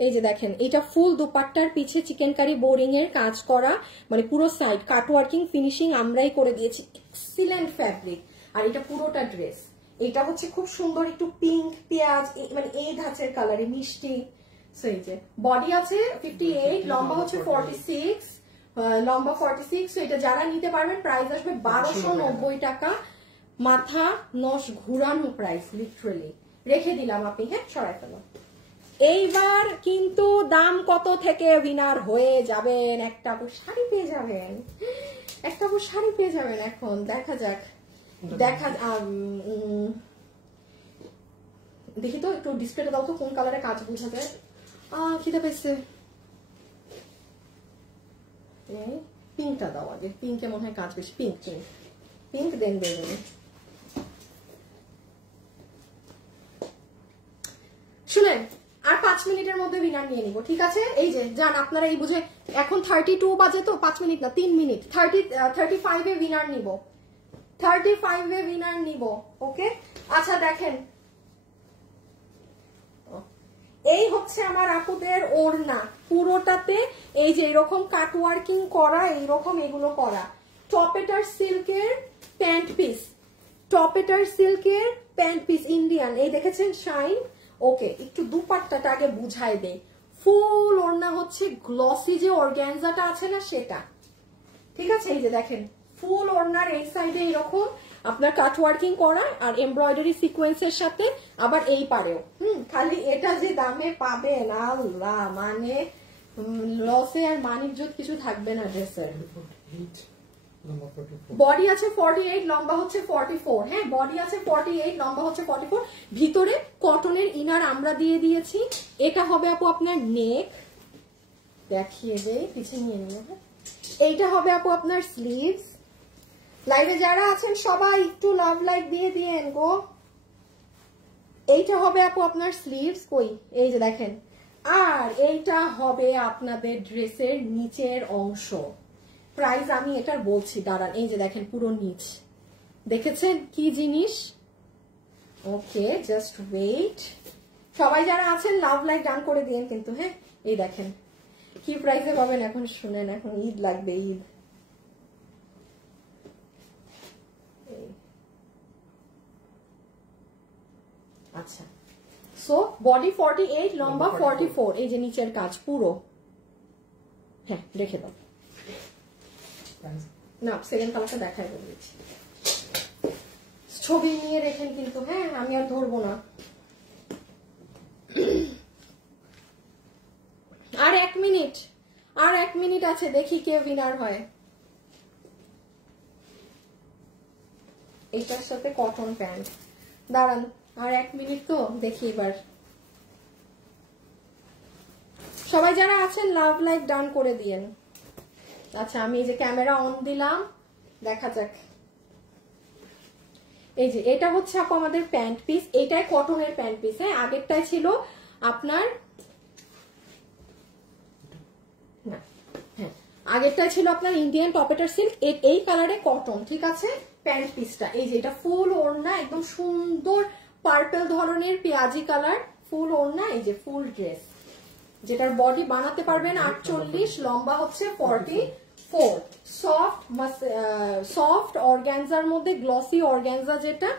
এই যে দেখেন এটা ফুল দুপাট্টার পিছে চিকেন কারি বোরিং এর কাজ করা, মানে পুরো সাইড কাটওয়ার্কিং ফিনিশিং আমরাই করে দিয়েছি, এক্সিলেন্ট ফ্যাব্রিক। আর এটা পুরোটা ড্রেস। এটা হচ্ছে খুব সুন্দর একটু পিঙ্ক পেঁয়াজ মানে এই ধাঁচের কালারে মিষ্টি। সো এই যে বডি আছে 58, লম্বা হচ্ছে 46, লম্বা 46। এটা যারা নিতে পারবেন প্রাইস আসবে 1290 টাকা। মাথা নস ঘুরানো প্রাইস লিটারালি রেখে দিলাম আপনি। হ্যাঁ সরাই ফেলো। এইবার কিন্তু দাম কত থেকে উইনার হয়ে যাবেন, একটা শাড়ি পেয়ে যাবেন, একটা শাড়ি পেয়ে যাবেন। এখন দেখা যাক, দেখি তো একটু ডিসপ্লেটা দাও তো কোন কালারে কাজ বোঝা যায়। খিদে পেয়েছে, পিঙ্কটা দাও আগে, পিঙ্কে মনে হয় কাজ বেশি। পিঙ্ক পিঙ্ক পিঙ্ক দেন দেবেন। শুনেন আর 5 মিনিটের মধ্যে উইনার নিয়ে নিব, ঠিক আছে? এই যে যান আপনারা এই বুঝে, এখন 32 বাজে তো 5 মিনিট না 3 মিনিট, 35 এ উইনার নিব, 35 এ উইনার নিব। ওকে আচ্ছা দেখেন এই হচ্ছে আমার আপুদের ওড়না, পুরোটাতে এই যে এরকম কাটওয়ার্কিং করা, এইরকম এগুলো করা। টপেটার সিল্কের প্যান্ট পিস, টপেটার সিল্কের প্যান্ট পিস ইন্ডিয়ান, এই দেখেছেন শাইন। ওকে একটু দুপাট্টাটা আগে বুঝাই দেই। ফুল ওড়না হচ্ছে গ্লসি যে অর্গানজাটা আছে না সেটা, ঠিক আছে? এই যে দেখেন ফুল ওড়নার এই সাইডে এরকম আপনার কাটওয়ার্কিং করা আর এমব্রয়ডারি সিকোয়েন্সের সাথে আবার এই পারেও। খালি এটা যে দামে পাবেন আল্লাহ, মানে লসে আর মানিজ্জত কিছু থাকবে না ড্রেসের। বডি আছে 48, লম্বা হচ্ছে 44। হ্যাঁ বডি আছে 48, লম্বা হচ্ছে 44। ভিতরে কটনের ইনার আমরা দিয়ে দিয়েছি। এটা হবে আপু আপনার নেক, দেখিয়ে দেই পিছিয়ে নিয়ে নিয়ে। এইটা হবে আপু আপনার স্লিভস। লাইভে যারা আছেন সবাই একটু লাভ লাইক দিয়ে দিয়েন গো। এইটা হবে আপু আপনার স্লিভস, কই এই যে দেখেন। আর এইটা হবে আপনাদের ড্রেসের নিচের অংশ। প্রাইস আমি এটার বলছি দাঁড়ান, এই যে দেখেন পুরো নিচ, দেখেছেন কি জিনিস? ওকে জাস্ট ওয়েট, সবাই যারা আছেন লাভ লাইক ডান করে দিয়েন কিন্তু। হ্যাঁ, এই দেখেন কি প্রাইসে পাবেন এখন শুনেন। এখন ঈদ লাগবে, ঈদ। আচ্ছা, সো বডি 48, লম্বা 44, এই যে নিচের কাজ পুরো। হ্যাঁ, রেখে দাও না, সেকেন্ড কালারটা দেখাই বলেছি। ছবি নিয়ে রেখেন কিন্তু। হ্যাঁ, আমি আর ধরবো না। আর 1 মিনিট, আর 1 মিনিট আছে, দেখি কে উইনার হয়। এইটার সাথে কটন প্যান্ট। দাঁড়ান, আর 1 মিনিট তো, দেখি এবার। সবাই যারা আছেন লাভ লাইক ডান করে দিয়েন। আচ্ছা, আমি এই যে ক্যামেরা অন দিলাম, দেখা যাক। এই যে এটা হচ্ছে আপু আমাদের প্যান্ট পিস, এটাই কটনের প্যান্ট পিস। হ্যাঁ, আগেরটাই ছিল আপনার, হ্যাঁ আগেরটা ছিল আপনার ইন্ডিয়ান টপেটার সিল্ক, এই কালারে কটন। ঠিক আছে, প্যান্ট পিসটা এই যে এটা ফুল ওড়না, একদম সুন্দর পার্পল ধরনের পেঁয়াজি কালার, ফুল ওড়না। এই যে ফুল ড্রেস, যেটার বডি বানাতে পারবেন 48, লম্বা হচ্ছে 44। সফট অর্গানজার মধ্যে গ্লসি অর্গানজা যেটা।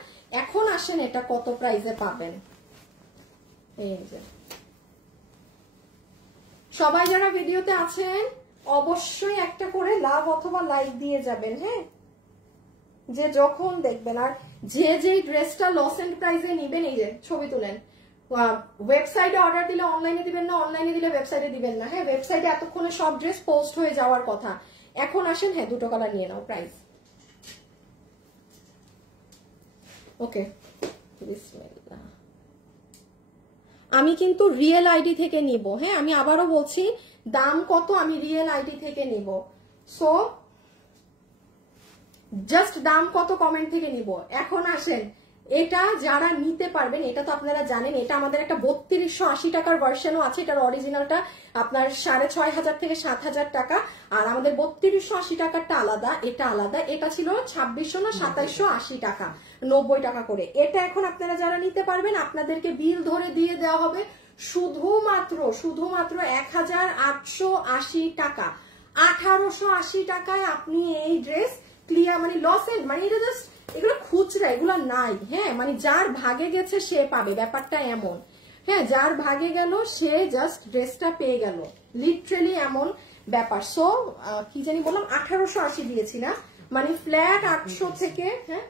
এখন আসেন এটা কত প্রাইসে পাবেন। এই যে সবাই যারা ভিডিওতে আছেন অবশ্যই একটা করে লাভ অথবা লাইক দিয়ে যাবেন। হ্যাঁ, যে যখন দেখবেন। আর যে যেই ড্রেসটা লস এন্ড প্রাইসে নিবেন, এই যে ছবি তুলেন। ওয়েবসাইটে অর্ডার দিলে অনলাইনে দিবেন না, অনলাইনে দিলে ওয়েবসাইটে দিবেন না। হ্যাঁ, ওয়েবসাইটে এতক্ষণে সব ড্রেস পোস্ট হয়ে যাওয়ার কথা। এখন আসেন, হ্যাঁ দুটো কালার নিয়ে নাও, প্রাইস। ওকে, বিসমিল্লাহ। আমি কিন্তু রিয়েল আইডি থেকে নিব। হ্যাঁ, আমি আবারও বলছি, দাম কত আমি রিয়েল আইডি থেকে নিব। সো জাস্ট দাম কত কমেন্ট থেকে নিব। এখন আসেন, এটা যারা নিতে পারবেন, এটা তো আপনারা জানেন, এটা আমাদের একটা 3280 টাকার ভার্সনও আছে। এটার অরিজিনালটা আপনার 6500 থেকে 7000 টাকা, আর আমাদের 3280 টাকারটা আলাদা, এটা আলাদা। এটা ছিল 2600 না 2780 টাকা, 90 টাকা করে। এটা এখন আপনারা যারা নিতে পারবেন, আপনাদেরকে বিল ধরে দিয়ে দেওয়া হবে শুধুমাত্র 1880 টাকা। 1880 টাকায় আপনি এই ড্রেস ক্লিয়ার, মানে লস এন্ড, মানে এটা জাস্ট এগুলো খুচরা, এগুলো নাই। হ্যাঁ, মানে যার ভাগে গেছে সে পাবে, ব্যাপারটা এমন। হ্যাঁ, যার ভাগে গেল সে জাস্ট ড্রেসটা পেয়ে গেল, লিটারেলি এমন ব্যাপার। সো কি জানি বললাম, 1880 দিয়েছি না, মানে ফ্ল্যাট 800 থেকে। হ্যাঁ,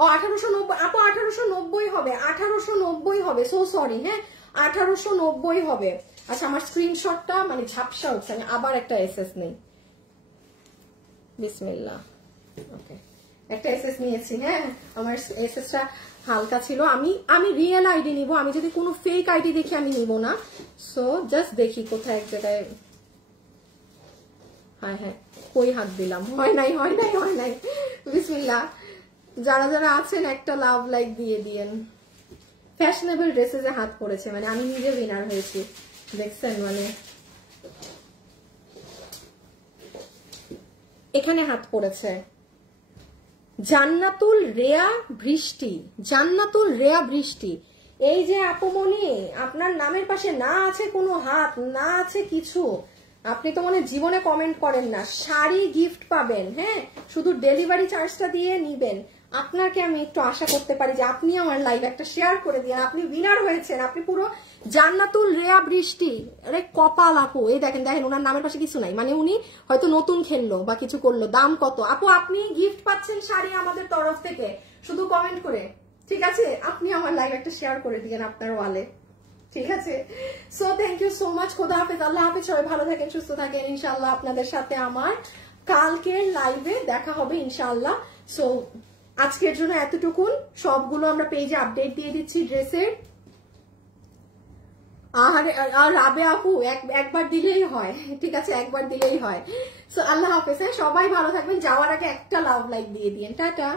ও 1890 আপু, 1890 হবে, 1890 হবে। সো সরি, হ্যাঁ 1890 হবে। আচ্ছা, আমার স্ক্রিনশটটা মানে ঝাপসা হচ্ছে, আমি আবার একটা এসএস নেই। বিসমিল্লাহ। ওকে, একটা এসএস নিয়েছি। হ্যাঁ, আমার এসএসটা হালকা ছিল। আমি রিয়েল আইডি নিব, আমি যদি কোনো ফেক আইডি দেখি আমি নিব না। সো জাস্ট দেখি কোথায় এক জায়গায়। হ্যাঁ হ্যাঁ, কই হাত দিলাম, হয় নাই হয় নাই হয় নাই। বিসমিল্লাহ। যারা যারা আছেন একটা লাভ লাইক দিয়ে দিয়েন। ফ্যাশনেবল ড্রেসেসে হাত পড়েছে, মানে আমি নিজে উইনার হয়েছি, দেখছেন? মানে এখানে হাত পড়েছে জান্নাতুল রেয়া বৃষ্টি, জান্নাতুল রেয়া বৃষ্টি। এই যে আপুমনি, আপনার নামের পাশে না আছে কোনো হাত, না আছে কিছু, আপনি তো মানে জীবনে কমেন্ট করেন না। শাড়ি গিফট পাবেন। হ্যাঁ, শুধু ডেলিভারি চার্জটা দিয়ে নিবেন। আপনাকে আমি একটু আশা করতে পারি যে আপনি আমার লাইভ একটা শেয়ার করে দিন, আপনি উইনার হয়েছেন। আপনি পুরো জান্নাতুল রেয়া বৃষ্টি, আরে কপাল আপু। এই দেখেন দেখেন, ওনার নামের পাশে কিছু নাই, মানে উনি হয়তো নতুন খেললো বা কিছু করলো। দাম কত আপু? আপনি গিফট পাচ্ছেন শাড়ি আমাদের তরফ থেকে, শুধু কমেন্ট করে। ঠিক আছে, আপনি আমার লাইভ একটা শেয়ার করে দিয়েন আপনার ওয়ালে। ঠিক আছে, so thank you so much. খোদা হাফেজ, আল্লাহ হাফেজ। সবাই ভালো থাকেন, সুস্থ থাকেন। ইনশাআল্লাহ আপনাদের সাথে আমার কালকের লাইভে দেখা হবে ইনশাআল্লাহ। সো আজকের জন্য এতটুকুন। সবগুলো আমরা পেজে আপডেট দিয়ে দিচ্ছি ড্রেসের। আর রাবে আপু একবার দিলেই হয়, ঠিক আছে, একবার দিলেই হয়। সো আল্লাহ হাফেজ। সবাই ভালো থাকবেন। যাওয়ার আগে একটা লাভ লাইক দিয়ে দিন। টাটা।